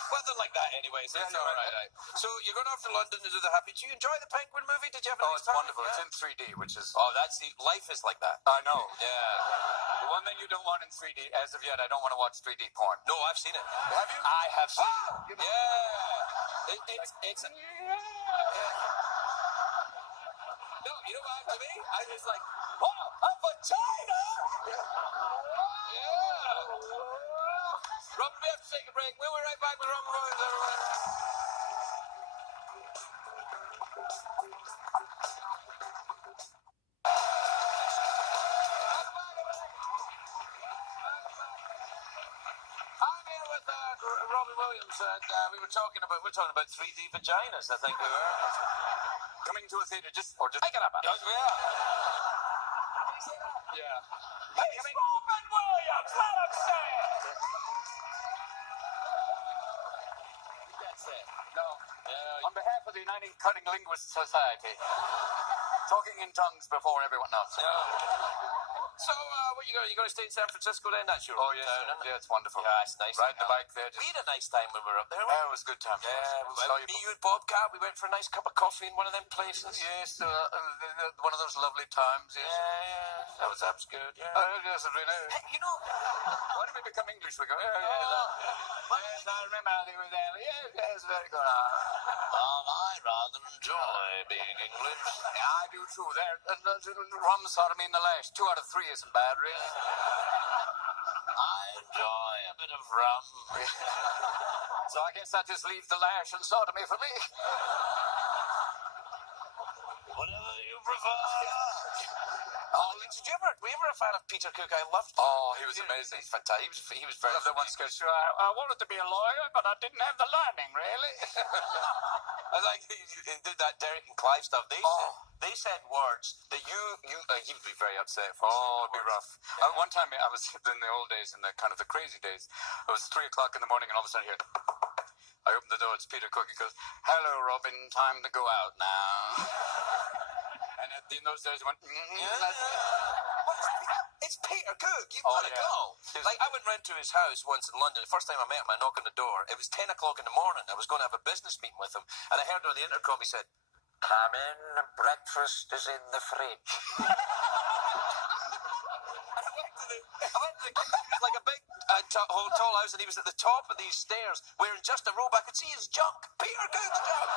Well, they're like that anyway, so it's Yeah, all right. So you're going off to London to do the Happy. Did you enjoy the Penguin movie? Did you have a "Oh, nice it's time? wonderful. Yeah. It's in 3D, which is... Oh, life is like that. I know. Yeah. The one thing you don't want in 3D, as of yet, I don't want to watch 3D porn. No, I've seen it. Have you? I have seen Oh! it. Yeah. It's no, you know what to me? I was like, "Oh, a vagina!" Yeah. Robin, we have to take a break. We'll be right back with Robin Williams, everyone. I'm here with Robin Williams, and we're talking about 3D vaginas. I think we were Coming to a theater, just Pick it up. Yes, we are. yeah. It's Robin Williams. Let him say it. No. On behalf of the United Cutting Linguists Society. Talking in tongues before everyone else. So, what you going to stay in San Francisco then? That's your Oh, yes. town, isn't it? Yeah, it's wonderful. Yeah, it's nice. Riding the bike there. We had a nice time when we were up there. Yeah, it was a good time. Yeah, we saw you. me, you, and Bobcat, we went for a nice cup of coffee in one of them places. Yes, one of those lovely times. Yes. Yeah, that was good. Yeah. Yes, really. Hey, you know, Why did we become English? We go, yes, I remember they were there. Yes, very good. well, I rather enjoy being English. Yeah, I do too. There, rum sodomy in the lash. 2 out of 3 isn't bad, really. I enjoy a bit of rum. So I guess that just leaves the lash and sodomy for me. Whatever you prefer. Were you ever a fan of Peter Cook? I loved him. Oh, he was amazing. He's fantastic. He was very. I love that one sketch. I wanted to be a lawyer, but I didn't have the learning, really. I like he did that Derek and Clive stuff. They said words that he would be very upset. Oh, it'd be rough. One time, I was in the old days, in the kind of the crazy days. It was 3 o'clock in the morning, and all of a sudden here, I opened the door. It's Peter Cook. He goes, "Hello, Robin. Time to go out now." And in those days, I went, It's Peter Cook. You've Oh, got to yeah. go. Like, I went round to his house once in London. The first time I met him, I knocked on the door. It was 10 o'clock in the morning. I was going to have a business meeting with him. And I heard on the intercom, he said, "Come in, breakfast is in the fridge." And I went to the it was like a big tall house, and he was at the top of these stairs wearing just a robe. I could see his junk. Peter Cook's junk.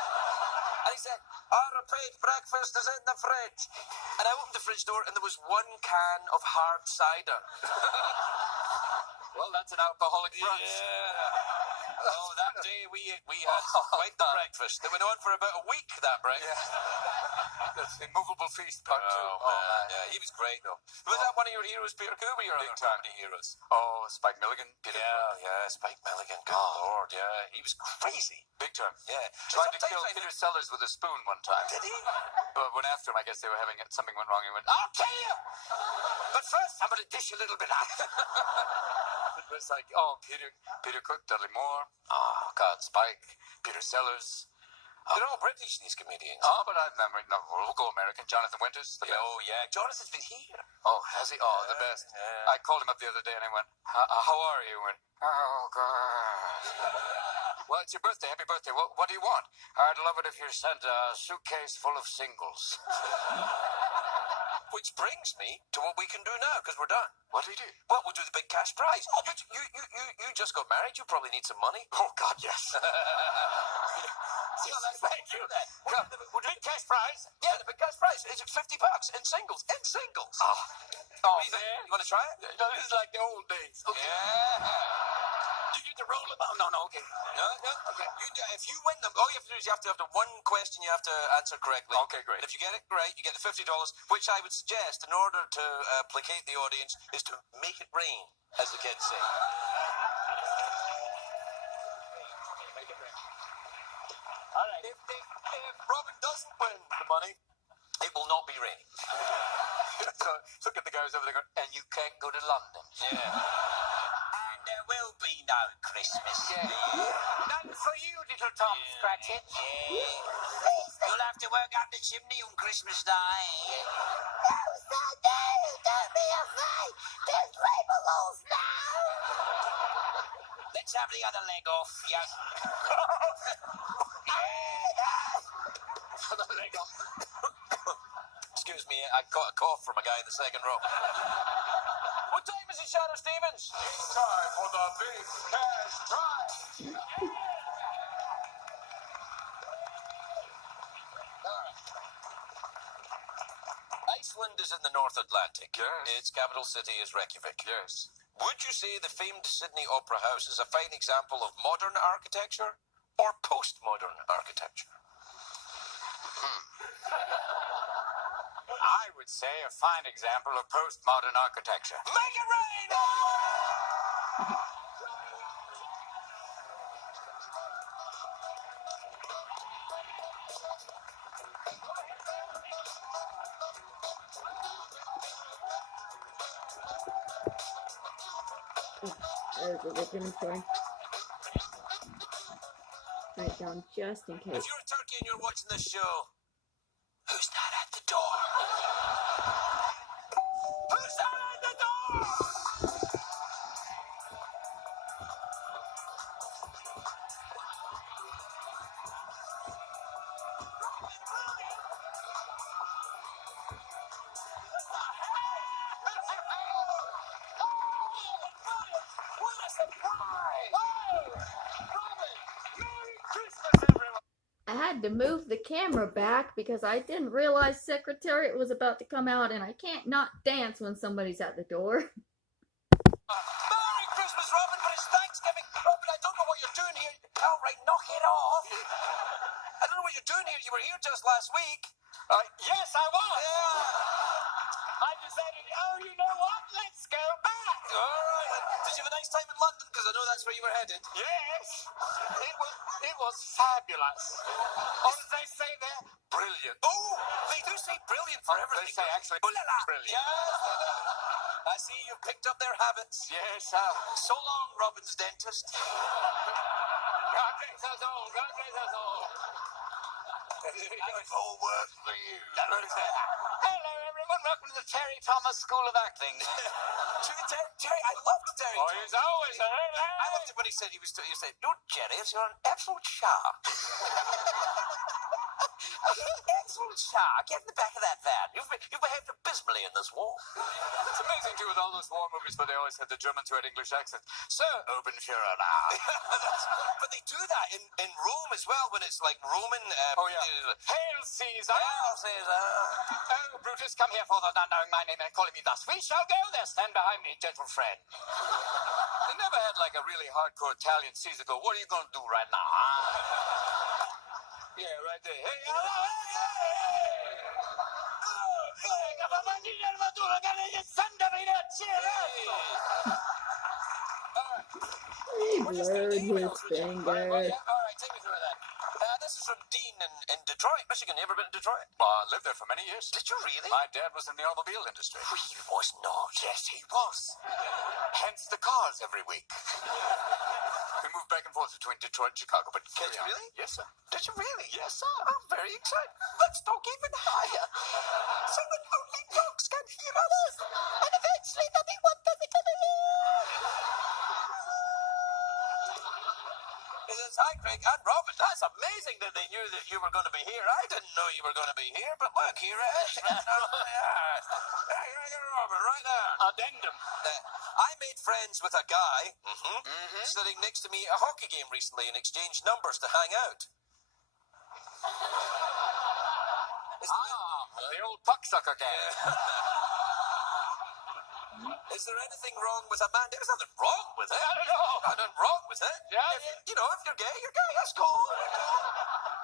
And he said, "I repeat, breakfast is in the fridge." And I opened the fridge door, and there was 1 can of hard cider. Well, that's an alcoholic brunch. Yeah. Oh, that day we had quite the breakfast. It went on for about a week, that breakfast. That's the Immovable Feast Part 2. Man. Yeah, he was great, though. Was that one of your heroes, Peter Cook, or your other comedy heroes? Oh, Spike Milligan. Peter Cook. Yeah, Spike Milligan. Good Lord, yeah. He was crazy. Big time. Yeah. Tried to Sometimes kill I Peter Sellers with a spoon one time. Did he? But when after him, I guess they were having it, something went wrong. He went, "I'll kill you!" But first, I'm going to dish a little bit out. It was like, oh, Peter Cook, Dudley Moore, oh, God, Spike, Peter Sellers. They're all British, these comedians. Oh, but I've never, no, we'll go American. Jonathan Winters. The best. Oh, yeah. Jonathan's been here. Oh, has he? Oh, the best. Yeah. I called him up the other day and I went, how are you? He went, "Oh, God." "Well, it's your birthday. Happy birthday. What do you want?" "I'd love it if you sent a suitcase full of singles." Which brings me to what we can do now, because we're done. What do you do? Well, we'll do the big cash prize. You just got married. You probably need some money. Oh, God, yes. Thank you. We'll do the cash prize. Yeah, the big cash prize. Is it $50 in singles? In singles. Oh, What do you think? You want to try it? This is like the old days. Okay. Yeah. Do you get to roll them? Oh, no, okay. No. Okay. If you win them, all you have to do is you have to have the one question you have to answer correctly. Okay, great. And if you get it right, you get the $50, which I would suggest, in order to placate the audience, is to make it rain, as the kids say. Make it rain. All right. If Robin doesn't win the money, it will not be raining. So look at the guys over there going, "And you can't go to London." Yeah. And there will be no Christmas. None for you, little Tom Scratchit. You'll have to work up the chimney on Christmas Day. No, Sunday, don't be afraid. Just leave alone now. Let's have the other leg off, young. The leg off. Excuse me, I caught a cough from a guy in the second row. What time is it, Shadow Stevens? It's time for the big cash prize. Iceland is in the North Atlantic. Yes. Its capital city is Reykjavik. Yes. Would you say the famed Sydney Opera House is a fine example of modern architecture or postmodern architecture? I would say a fine example of postmodern architecture. Make it rain! That was a good finish, sorry. write it down just in If case. you're a turkey and you're watching this show, who's that at the door? Who's that at the door? What a surprise! Robin! Merry Christmas, everyone! I had to move the camera back because I didn't realize Secretariat was about to come out, and I can't not dance when somebody's at the door. Merry Christmas, Robin, but it's Thanksgiving. Robin, I don't know what you're doing here. All right, knock it off. I don't know what you're doing here. You were here just last week. Yes, I was! Yeah. I decided, oh, you know what? Let's go back! All right. Did you have a nice time in London? Because I know that's where you were headed. Yes! It was fabulous. Or as they say there, brilliant. Oh, they do say brilliant for everything. They say actually Ooh la la. brilliant. Yes. I see you've picked up their habits. Yes, So long, Robin's dentist. God bless us all. God bless us all. I've all worked for you. Hello, everyone. Welcome to the Terry Thomas School of Acting. Terry, I loved Terry. Oh, he's always a I loved it when he said he said, "No, Jerry, you're an absolute shark." Absolute shark. Get in the back of that van. You've behaved abysmally in this war. It's amazing, too, with all those war movies where they always had the Germans who had English accents. So, open Führer now. But they do that in Rome as well when it's like Roman. Oh, yeah. Hail Caesar! Hail Caesar! Oh, Brutus, come here for the not knowing my name and calling me thus. We shall go there. Stand behind me, gentle friend. They never had like a really hardcore Italian Caesar go, what are you going to do right now? Yeah, right there. Hey, hello, He blurred his All right, finger. take me through that. This is from Dean in Detroit, Michigan. You ever been to Detroit? I lived there for many years. Did you really? My dad was in the automobile industry. He was not. Yes, he was. Hence the cars every week. We moved back and forth between Detroit and Chicago, but Did you really? Yes, sir. Did you really? Yes, sir. I'm very excited. Let's talk even higher. So that only dogs can hear us. And eventually there'll be one perfect Hi, Craig and Robin. That's amazing that they knew that you were going to be here. I didn't know you were going to be here, but look, here it is. Robin, right there. Addendum. I made friends with a guy sitting next to me at a hockey game recently and exchanged numbers to hang out. The old pucksucker guy. Is there anything wrong with a man? There's nothing wrong with it. Not at all. Nothing wrong with it. Yeah, If you're gay, you're gay. That's cool.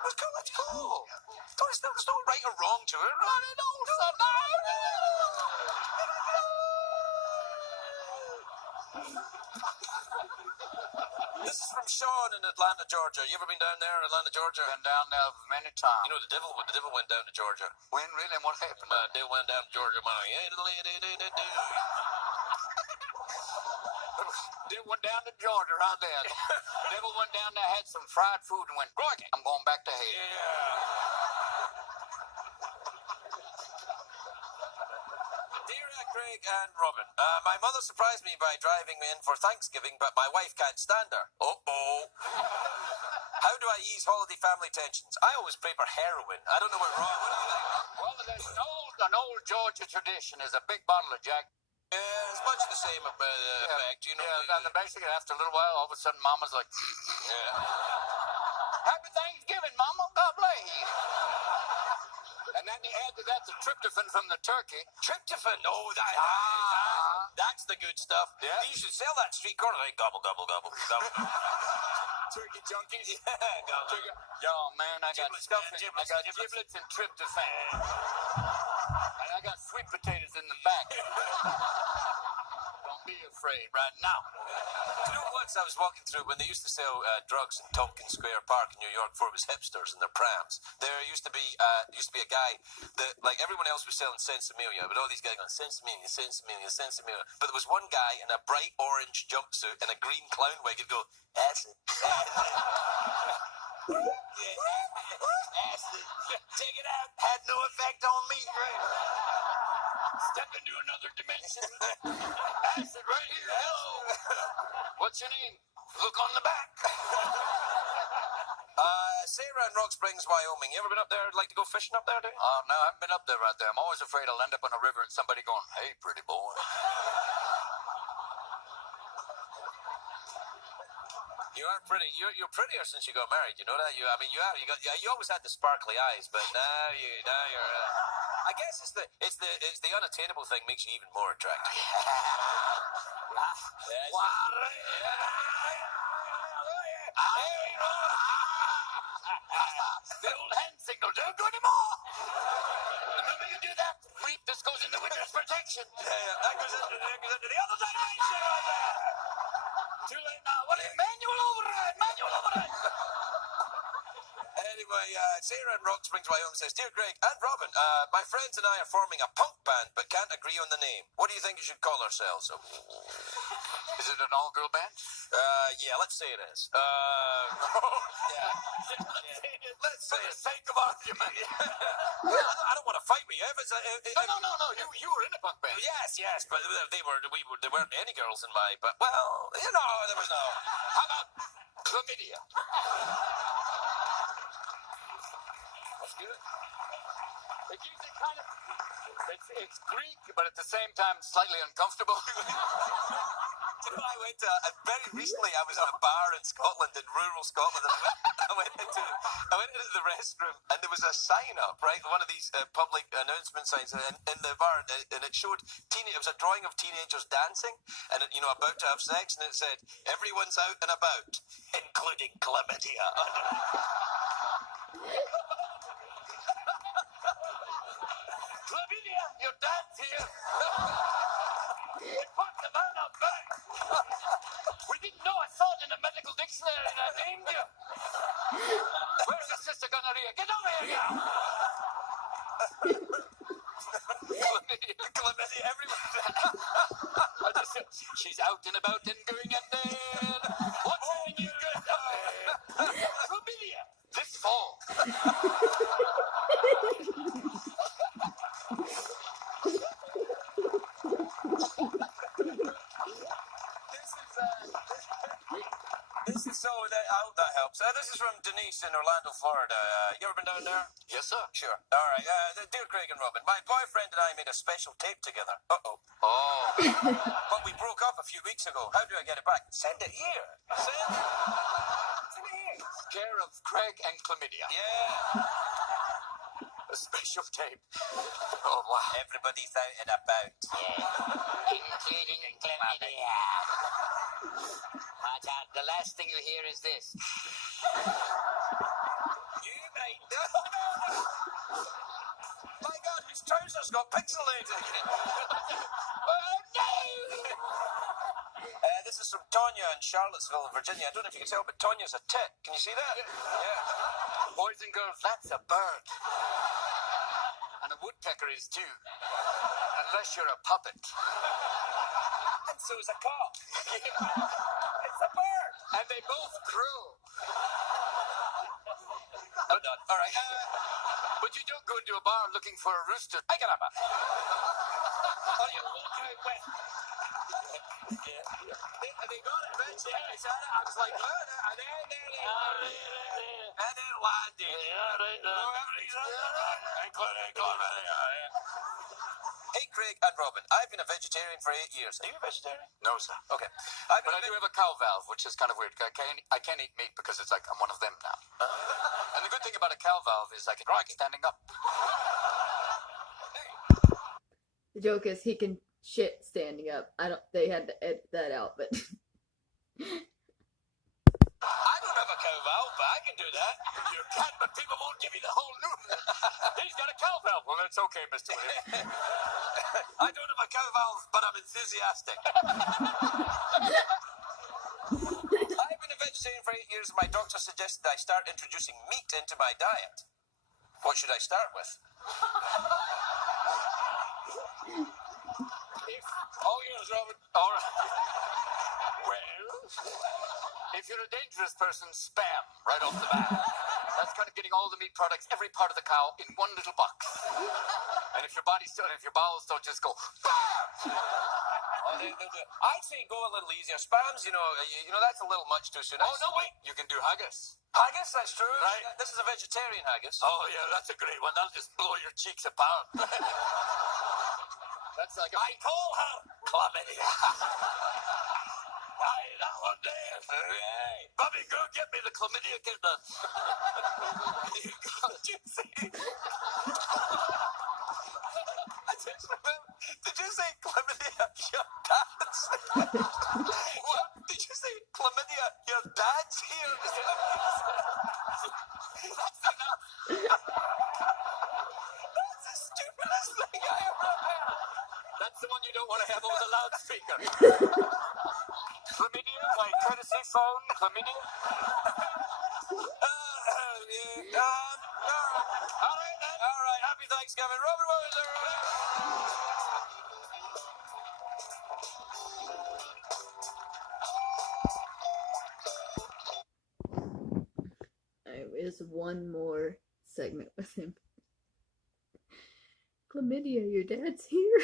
That's cool. That's cool. There's no right or wrong to it. Not at all. This is from Sean in Atlanta, Georgia. You ever been down there in Atlanta, Georgia? Been down there many times. You know the devil went down to Georgia. When really? And what happened? The devil went down to Georgia. Devil went down to Georgia right there. Devil went down there, had some fried food, and went, "Crikey, I'm going back to hell." Yeah. Dear Craig and Robin, my mother surprised me by driving me in for Thanksgiving, but my wife can't stand her. Uh-oh. How do I ease holiday family tensions? I always pray for heroin. I don't know what's wrong. What do you think? Well, there's an old Georgia tradition is a big bottle of Jack. Yeah, it's much the same effect, you know. Yeah, and then basically after a little while, all of a sudden, Mama's like, Yeah. "Happy Thanksgiving, Mama. God bless you." And then you add to that the tryptophan from the turkey. Tryptophan. Oh, that's the good stuff. Yeah. You should sell that street corner. Like, gobble, gobble, gobble, gobble. Turkey junkies. Yeah, gobble. Turkey. Yo, man, I got Giblets, stuffing. man, I got giblets. giblets and tryptophan. And I got sweet potatoes in the back. Don't be afraid right now. You know, once I was walking through when they used to sell drugs in Tompkins Square Park in New York before it was hipsters and their prams. There used to be a guy that, like, everyone else was selling Sensimilia, but all these guys going Sensimilia, Sensimilia, Sensimilia. But there was one guy in a bright orange jumpsuit and a green clown wig who'd go, "That's it." Acid. Take it out. Had no effect on me, Greg. Step into another dimension. Acid right here. Hello. What's your name? Look on the back. Sarah in Rock Springs, Wyoming. You ever been up there? Like to go fishing up there, do you? Oh, no, I haven't been up there right there. I'm always afraid I'll end up on a river and somebody going, hey, pretty boy. You are pretty. You're prettier since you got married. You know that. I mean, you are. You always had the sparkly eyes, but now you're. I guess it's the unattainable thing makes you even more attractive. The old hand signal, don't do anymore. Remember you do that? Reap, this goes into witness protection. That goes into the other dimension right there. Too late now. What is manual override? Manual override. Anyway, Sarah in Rock Springs, Wyoming says, Dear Greg and Robin, my friends and I are forming a punk band but can't agree on the name. What do you think we should call ourselves? Is it an all-girl band? Yeah, let's say it is. Yeah. Let's say For the it. sake of argument. I don't want to fight with you. No. You were in a punk band. Yes, but there weren't any girls in my, but, well, you know, there was no. How about chlamydia? That's good. It gives it kind of, it's Greek, but at the same time slightly uncomfortable. You know, I went to, very recently I was in a bar in Scotland, in rural Scotland, and I went into the restroom, and there was a sign up, right, one of these public announcement signs in the bar, and it showed, it was a drawing of teenagers dancing, and, about to have sex, and it said, everyone's out and about, including chlamydia. Chlamydia, your dad's here. We put the man up back. We didn't know. I saw it in the medical dictionary and I named you. Where's the sister gonorrhea? Get over here now. Chlamydia, everyone. She's out and about and going and then. What's doing you good? Chlamydia, this fall. I hope that helps. This is from Denise in Orlando, Florida. You ever been down there? Yes, sir. Sure. All right. Dear Craig and Robin, my boyfriend and I made a special tape together. Uh-oh. Oh. But we broke up a few weeks ago. How do I get it back? Send it here. Send it here. Care of Craig and chlamydia. Yeah. A special tape. Oh, wow. Everybody's out and about. Including chlamydia. Watch out. The last thing you hear is this. You, mate. No. My God, his trousers got pixelated. Oh, no. This is from Tonya in Charlottesville, Virginia. I don't know if you can tell, but Tonya's a tit. Can you see that? Yeah. Boys and girls, that's a bird. And a woodpecker is too. Unless you're a puppet. And so is a cock. It's a bird. And they both crow. But not. All right. But you don't go into a bar looking for a rooster. I got a man. Oh, you walk out with. Yeah. They got it eventually. I said it. I was like, oh, and then landed. Hey, Craig and Robin, I've been a vegetarian for 8 years. Are you a vegetarian? No, sir. Okay. But I do have a cow valve, which is kind of weird. I can't eat meat because it's like I'm one of them now. And the good thing about a cow valve is I can drag standing up. The joke is he can shit standing up. They had to edit that out, but I don't have a cow valve, but I can do that. You can, but people won't give you the whole loop. He's got a cow valve. Well, that's okay, Mr. Williams. I don't have a cow valve, but I'm enthusiastic. I've been a vegetarian for 8 years, and my doctor suggested I start introducing meat into my diet. What should I start with? All yours, Robert. All right. Well, if if you're a dangerous person, spam right off the bat. That's kind of getting all the meat products, every part of the cow, in one little box. And if your bowels don't just go, bam! I'd say go a little easier. Spams, that's a little much too soon. Oh, no, wait. You can do haggis. Haggis, that's true. Right. This is a vegetarian haggis. Oh, yeah, that's a great one. That'll just blow your cheeks apart. That's like I call her chlamydia. Aye, that one there. Hey, Bobby, go get me the chlamydia kit then. Did you say chlamydia? Your dad's. What? Did you say chlamydia? Your dad's here. That's enough. That's the stupidest thing I ever heard. That's the one you don't want to have over the loudspeaker. Chlamydia, my courtesy phone, chlamydia. All right. Happy Thanksgiving. Robert Williams, everybody. There's one more segment with him. Chlamydia, your dad's here.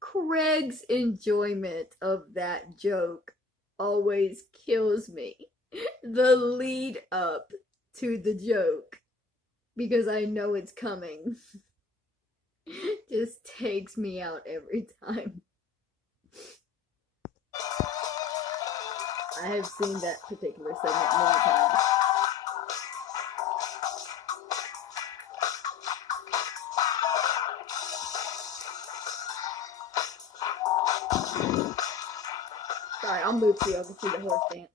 Craig's enjoyment of that joke always kills me. The lead up to the joke, because I know it's coming, just takes me out every time. I have seen that particular segment many times. Sorry, I'll move so y'all can see the horse dance.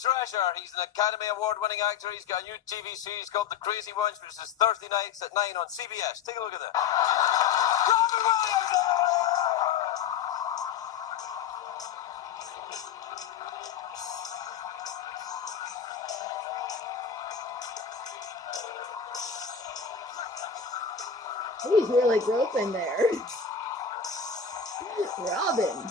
Treasure. He's an Academy Award-winning actor. He's got a new TV series called The Crazy Ones, which is Thursday nights at 9 on CBS. Take a look at that. Robin Williams! He's really groping there. Robin.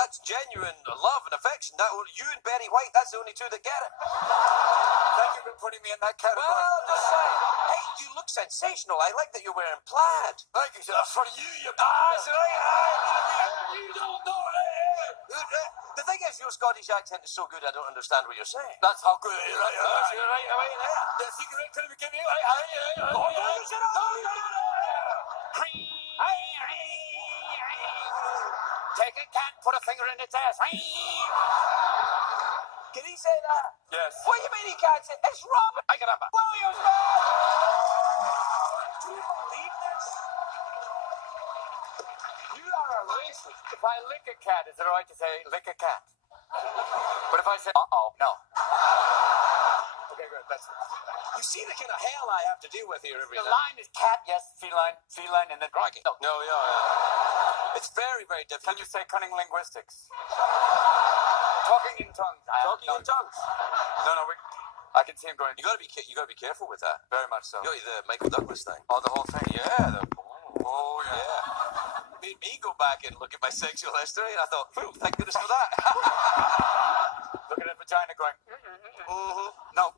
That's genuine love and affection. You and Betty White, that's the only two that get it. Thank you for putting me in that category. Well, just saying. Hey, you look sensational. I like that you're wearing plaid. Thank you, sir. For you, That's right. You don't know The thing is, your Scottish accent is so good, I don't understand what you're saying. That's how good it is. Right, You're right away there. The cigarette could have given me. Take a cat, put a finger in its ass. Can he say that? Yes. What do you mean he can't say? It's Robin I get up. Williams, man! Do you believe this? You are a racist. If I lick a cat, is it all right to say lick a cat? But if I say uh-oh, no. Okay, good. That's it. You see the kind of hell I have to deal with here every The night. line is cat, yes, feline, and then crikey. No. No, yeah. It's very, very Can difficult. you say cunning linguistics? Talking in tongues. Talking in tongues. No, I can see him going. You gotta be careful with that. Very much so. You know, the Michael Douglas thing. Oh, the whole thing. Yeah. Oh, yeah. Yeah. Made me go back and look at my sexual history, and I thought, "Phew, thank goodness for that." Look at his vagina going. Mm-hmm. No.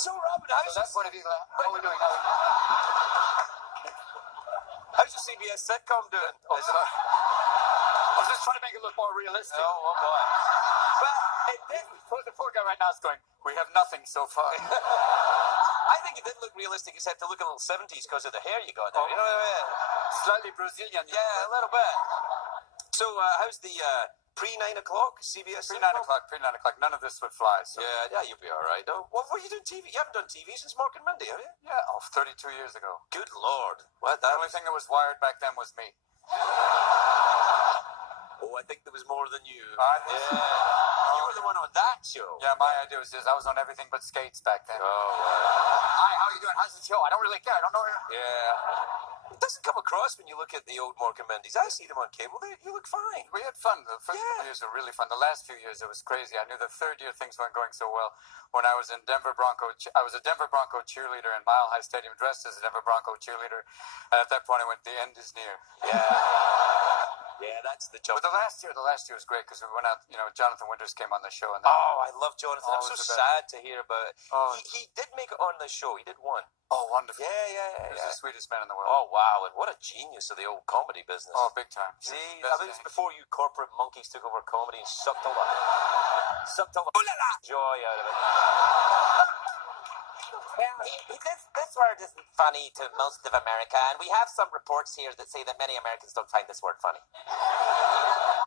So, Robin, how's So that's your what it is. How are we doing? CBS sitcom doing? Oh, sorry. I was just trying to make it look more realistic. Oh boy. But the poor guy right now is going, we have nothing so far. I think it did look realistic, except to look a little 70s because of the hair you got there. You know what I mean? Slightly Brazilian. Yeah, a little bit. So, how's the pre-9 o'clock CBS? Pre-9 o'clock. None of this would fly. So. Yeah, you'll be all right. Oh, what are you doing TV? You haven't done TV since Mark and Mindy, have you? Yeah, 32 years ago. Good Lord. What? The only thing that was wired back then was me. Oh, I think there was more than you. Yeah. You were the one on that show. Yeah, my idea was I was on everything but skates back then. Oh, Hi, how are you doing? How's the show? I don't really care. I don't know. yeah. It doesn't come across when you look at the old Mark and Mindy's. I see them on cable. You look fine. We had fun. The first couple years were really fun. The last few years, it was crazy. I knew the third year things weren't going so well. When I was in Denver Bronco, I was a Denver Bronco cheerleader in Mile High Stadium, dressed as a Denver Bronco cheerleader. And at that point, I went, the end is near. Yeah, that's the job. But the last year was great because we went out. You know, Jonathan Winters came on the show, and Oh, I love Jonathan. I'm so Always the best. sad to hear about it. Oh. He did make it on the show. He did one. oh, wonderful. Yeah. He was the sweetest man in the world. Oh, wow. And what a genius of the old comedy business. Oh, big time. See, Best I mean, it's thing. before you corporate monkeys took over comedy and sucked a lot joy out of it. Well, this word isn't funny to most of America, and we have some reports here that say that many Americans don't find this word funny.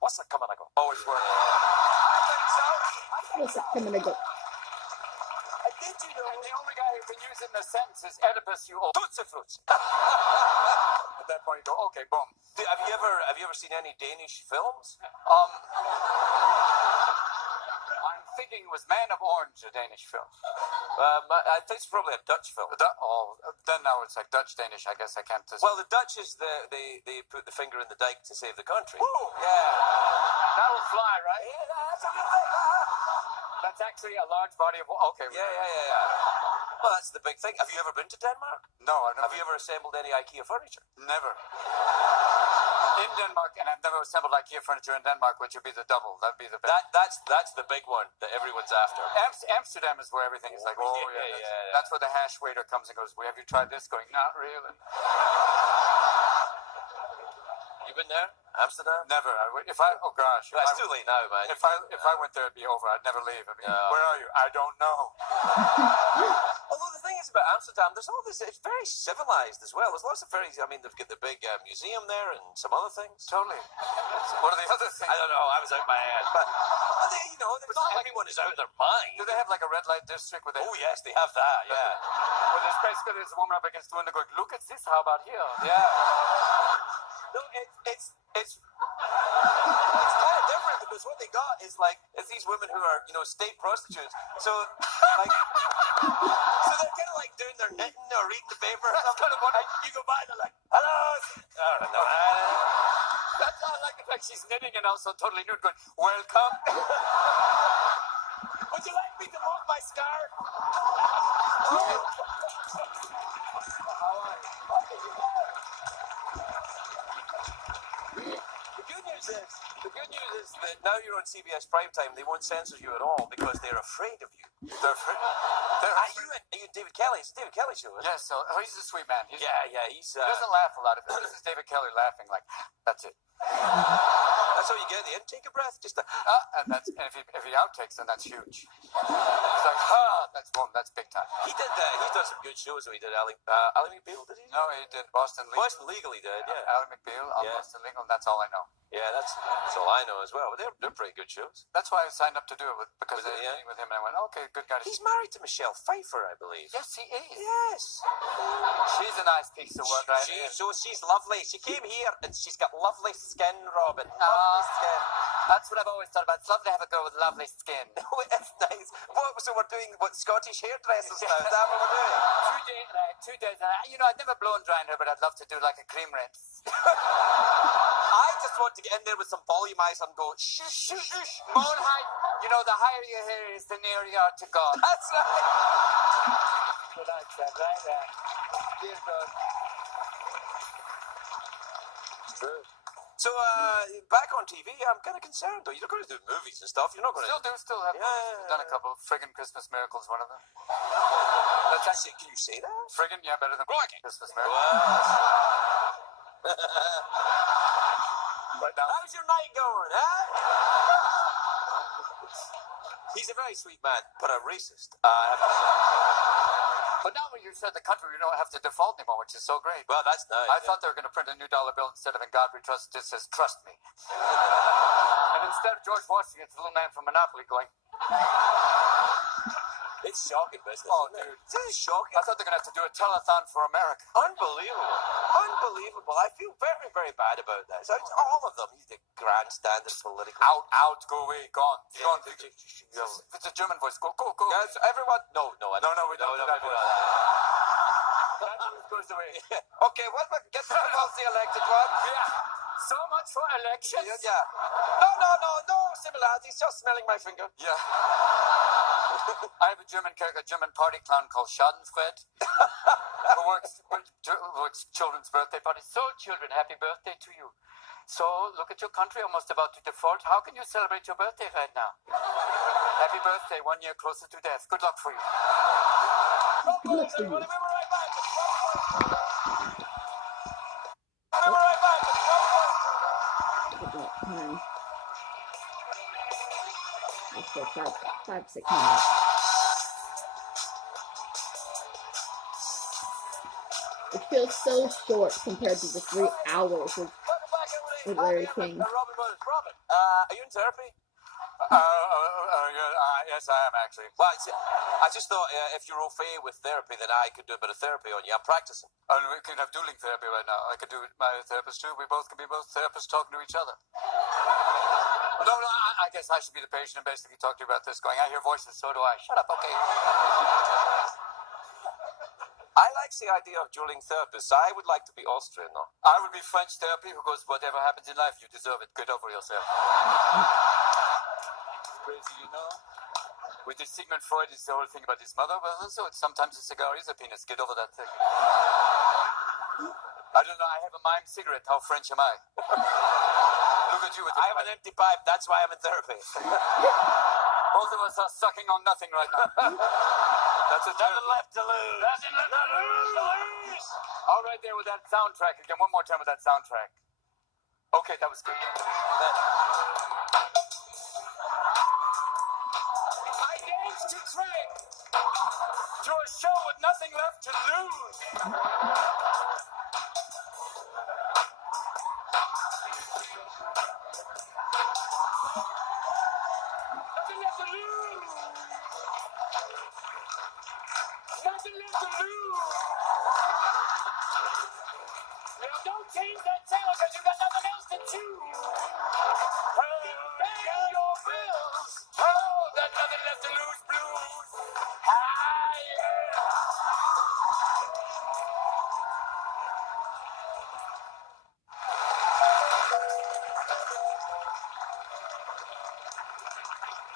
What's that coming? I go. Always work. I think so. What's that coming to go? Did you know? And the only guy who can use it in a sentence is Oedipus, you old. Tootsie Fruits. At that point, you go, okay, boom. Have you ever seen any Danish films? I'm thinking it was Man of Orange, a Danish film. I think it's probably a Dutch film. Then now it's like Dutch Danish. I guess I can't. Well, the Dutch is they put the finger in the dike to save the country. Woo! Yeah. That'll fly, right? Yeah, that's a good thing. That's actually a large body of. Okay. Yeah. Well, that's the big thing. Have you ever been to Denmark? No, I've never. Have you ever assembled any IKEA furniture? Never. In Denmark, and I've never assembled IKEA furniture in Denmark, which would be the double. That'd be the best. That's the big one that everyone's after. Amsterdam is where everything is like, Yeah. that's where the hash waiter comes and goes, well, have you tried this? Going, not really. You been there? Amsterdam? Never. Oh gosh. Well, it's too late now, man. If I went there, it'd be over. I'd never leave. I mean, where are you? I don't know. Although the thing is about Amsterdam, there's all this. It's very civilized as well. There's lots of very. I mean, they've got the big museum there and some other things. Totally. So what are the other things? I don't know. I was out my head, but they, not everyone is out of their mind. Do they have like a red light district with? Oh yes, they have that. Yeah. Well, there's basically there's a woman up against the window going, look at this. How about here? Yeah. No, it's kind of different because what they got is like it's these women who are state prostitutes. So like so they're kind of like doing their knitting or reading the paper or something. Kind of funny. You go by, they're like, hello. I don't know. That's not like the fact she's knitting and also totally nude going, welcome. Would you like me to move my scarf? The good news is that now you're on CBS primetime, they won't censor you at all because they're afraid of you. They're afraid. Are you David Kelly? It's a David Kelly show, isn't it? Yes, so he's a sweet man. He's He doesn't laugh a lot. This is David Kelly laughing like, that's it. that's how you get the intake of breath. Just And if he outtakes, then that's huge. It's like, that's big time. he's done some good shows. So he did Ali McBeal, did he? No, he did Boston Legal. Boston Legal he did, yeah. Ally McBeal on Yeah. Boston Legal, and that's all I know. Yeah, that's all I know as well. But they're pretty good shows. That's why I signed up to do it because Was it, they yeah? meeting with him, and I went, okay, good guy. He's married to Michelle Pfeiffer, I believe. Yes, he is. Yes. She's a nice piece of work, right? She's lovely. She came here and she's got lovely skin, Robin. Lovely Ah. skin. That's what I've always thought about. It's lovely to have a girl with lovely skin. Oh, it's nice. So we're doing Scottish hairdressers now. Is that what we're doing? 2 days. I'd never blown dry on her, but I'd love to do like a cream rinse. I just want to get in there with some volumizer and go shush, shush, shush. Moan high. The higher your hair is, the nearer you are to God. That's right. So that's right there. Dear God. True. So, back on TV, I'm kind of concerned, though. You're not going to do movies and stuff. You're not going to... Still have. Yeah. Done a couple. Friggin' Christmas Miracles, one of them. That's actually... Can you say that? Friggin', yeah, better than Rocky. Christmas Miracles. Well, Right now. how's your night going, huh? He's a very sweet man, but a racist. I have to say. But now when you said the country, we don't have to default anymore, which is so great. Well, that's nice. I thought they were going to print a new dollar bill instead of "In God We Trust." It just says "Trust Me." And instead of George Washington, it's a little man from Monopoly going, It's shocking business. "Oh, isn't it? dude, It's shocking. I thought they're going to have to do a telethon for America." Unbelievable. Unbelievable. I feel very, very bad about this. All of them. He's the grandstanding political. Out, go away, gone. Gone. It's a German voice. Go. Yes, everyone. No, No, we don't do that. That voice goes away. Okay, what about get the elected one? Yeah. So much for elections. Yeah. No similarities. Just smelling my finger. Yeah. I have a German character, a German party clown called Schadenfreude, who works children's birthday parties. So, children, happy birthday to you. So, look at your country almost about to default. How can you celebrate your birthday right now? Happy birthday, 1 year closer to death. Good luck for you. Good luck for you. We'll be right back. Good luck, time. Let's go 5, 6 minutes. It feels so short compared to the 3 hours with Larry King. Robin, are you in therapy? Yes, I am actually. Well, I just thought if you're au fait with therapy, then I could do a bit of therapy on you. I'm practicing. And we can have dueling therapy right now. I could do my therapist too. We both can be both therapists talking to each other. No, I guess I should be the patient and basically talk to you about this. Going, I hear voices, so do I. Shut up, okay. I like the idea of dueling therapists. I would like to be Austrian, though. I would be French therapy who goes, whatever happens in life, you deserve it. Get over yourself. Crazy, you know? With this Sigmund Freud, is the whole thing about his mother. Well, so sometimes a cigar is a penis. Get over that thing. I don't know. I have a mime cigarette. How French am I? Look at you with I have an empty pipe. That's why I'm in therapy. Both of us are sucking on nothing right now. That's a Nothing left to lose. Nothing left to lose. All right, there with that soundtrack again. One more time with that soundtrack. Okay, that was good. I danced to Craig to a show with nothing left to lose. Nothing left to lose. Nothing left to lose. Well, don't change that channel because you got nothing else to choose. Pay your bills. Oh, got nothing left to lose blues.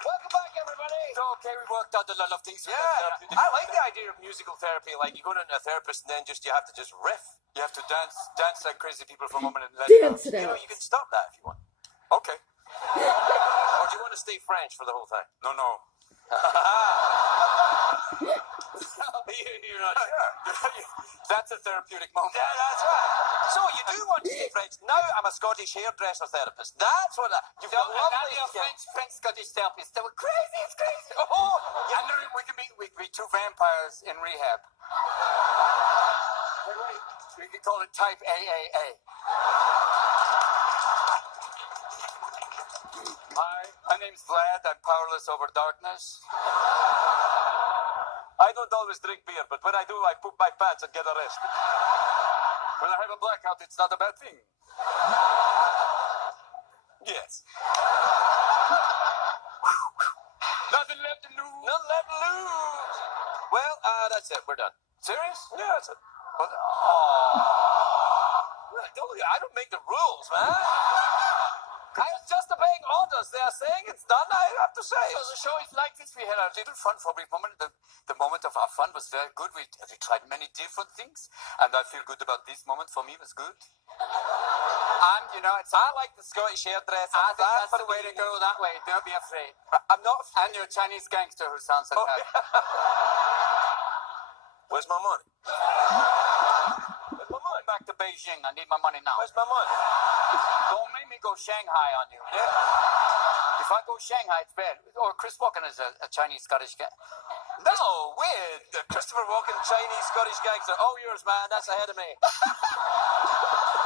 Welcome back, everybody. So, okay, we worked out a lot of things. Yeah, I like the idea of musical therapy. Like you go to a therapist and then you have to just riff. You have to dance like crazy people for a moment and let Dance it You know, out. you can stop that if you want. Okay. Or do you want to stay French for the whole thing? No. You're not sure. That's a therapeutic moment. Yeah, that's right. So you do want to stay French. Now I'm a Scottish hairdresser therapist. That's what you've got lovely French Scottish therapists. They were crazy. It's crazy. Oh, Yeah, and then we could be two vampires in rehab. We could call it type AAA. Hi, my name's Vlad. I'm powerless over darkness. I don't always drink beer, but when I do, I poop my pants and get arrested. When I have a blackout, it's not a bad thing. Yes. Nothing left to lose. None left to lose. Well, that's it. We're done. Serious? Yeah, that's it. Oh. I don't make the rules, man. I'm just obeying orders. They are saying it's done. I have to say. So the show is like this. We had a little fun for a brief moment. The moment of our fun was very good. We tried many different things, and I feel good about this moment. For me, it was good. And you know, I like the Scottish hairdresser. I think that's the way to go. That way. Don't be afraid. I'm not. And your Chinese gangster who sounds like that. Where's my money? Where's my money? Back to Beijing. I need my money now. Where's my money? Don't make me go Shanghai on you. Yeah. If I go Shanghai, it's bad. Or Chris Walken is a Chinese Scottish guy. No, weird. Christopher Walken, Chinese, Scottish gangster. All yours, man. That's ahead of me.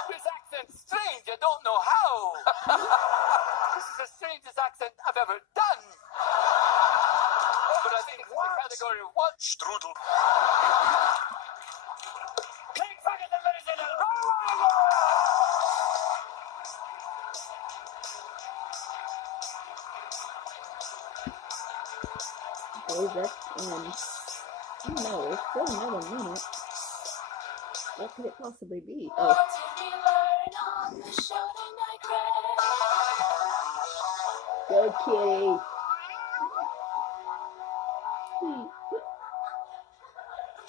This accent's strange. I don't know how. This is the strangest accent I've ever done. But I think it's in the category of what? Strudel. Craig Ferguson, ladies and gentlemen. Oh, that's I don't know, it's still another minute. What could it possibly be? Oh. What did we learn on the show tonight, Greg? Go kitty.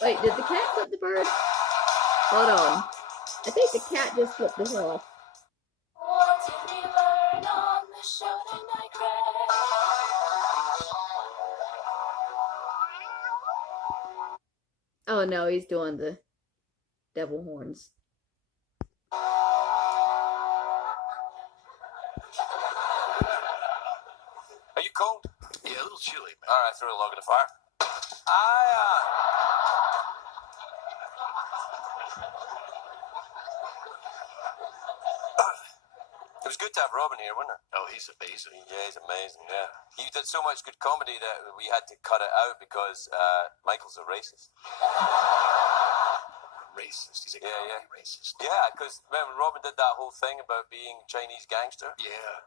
Wait, did the cat flip the bird? Hold on. I think the cat just flipped us off. What did we learn on the show tonight, Greg? Oh no, he's doing the devil horns. Are you cold? Yeah, a little chilly, man. All right, throw a log in the fire. It was good to have Robin here, wasn't it? Oh, he's amazing. Yeah, he's amazing, yeah. He did so much good comedy that we had to cut it out because Michael's a racist. Racist. He's a Yeah, comedy yeah. racist. Yeah, because remember Robin did that whole thing about being Chinese gangster? Yeah.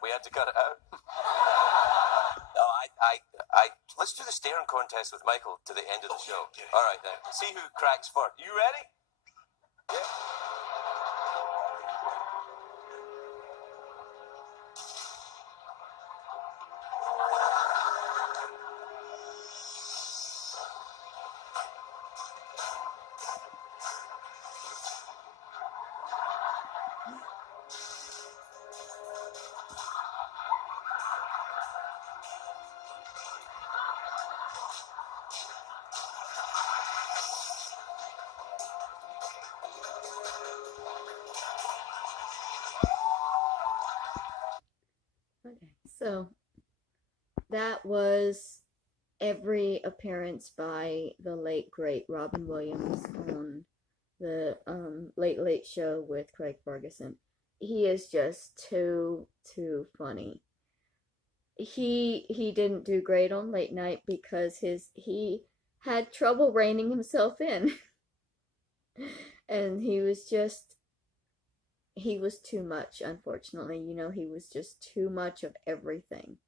We had to cut it out. No, let's do the staring contest with Michael to the end of the show. Yeah. All right, then. See who cracks first. You ready? Yeah. Okay, so that was every appearance by the late great Robin Williams on the Late Late Show with Craig Ferguson. He is just too funny. He didn't do great on late night because he had trouble reining himself in. And he was too much, unfortunately. You know, he was just too much of everything.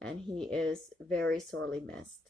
And he is very sorely missed.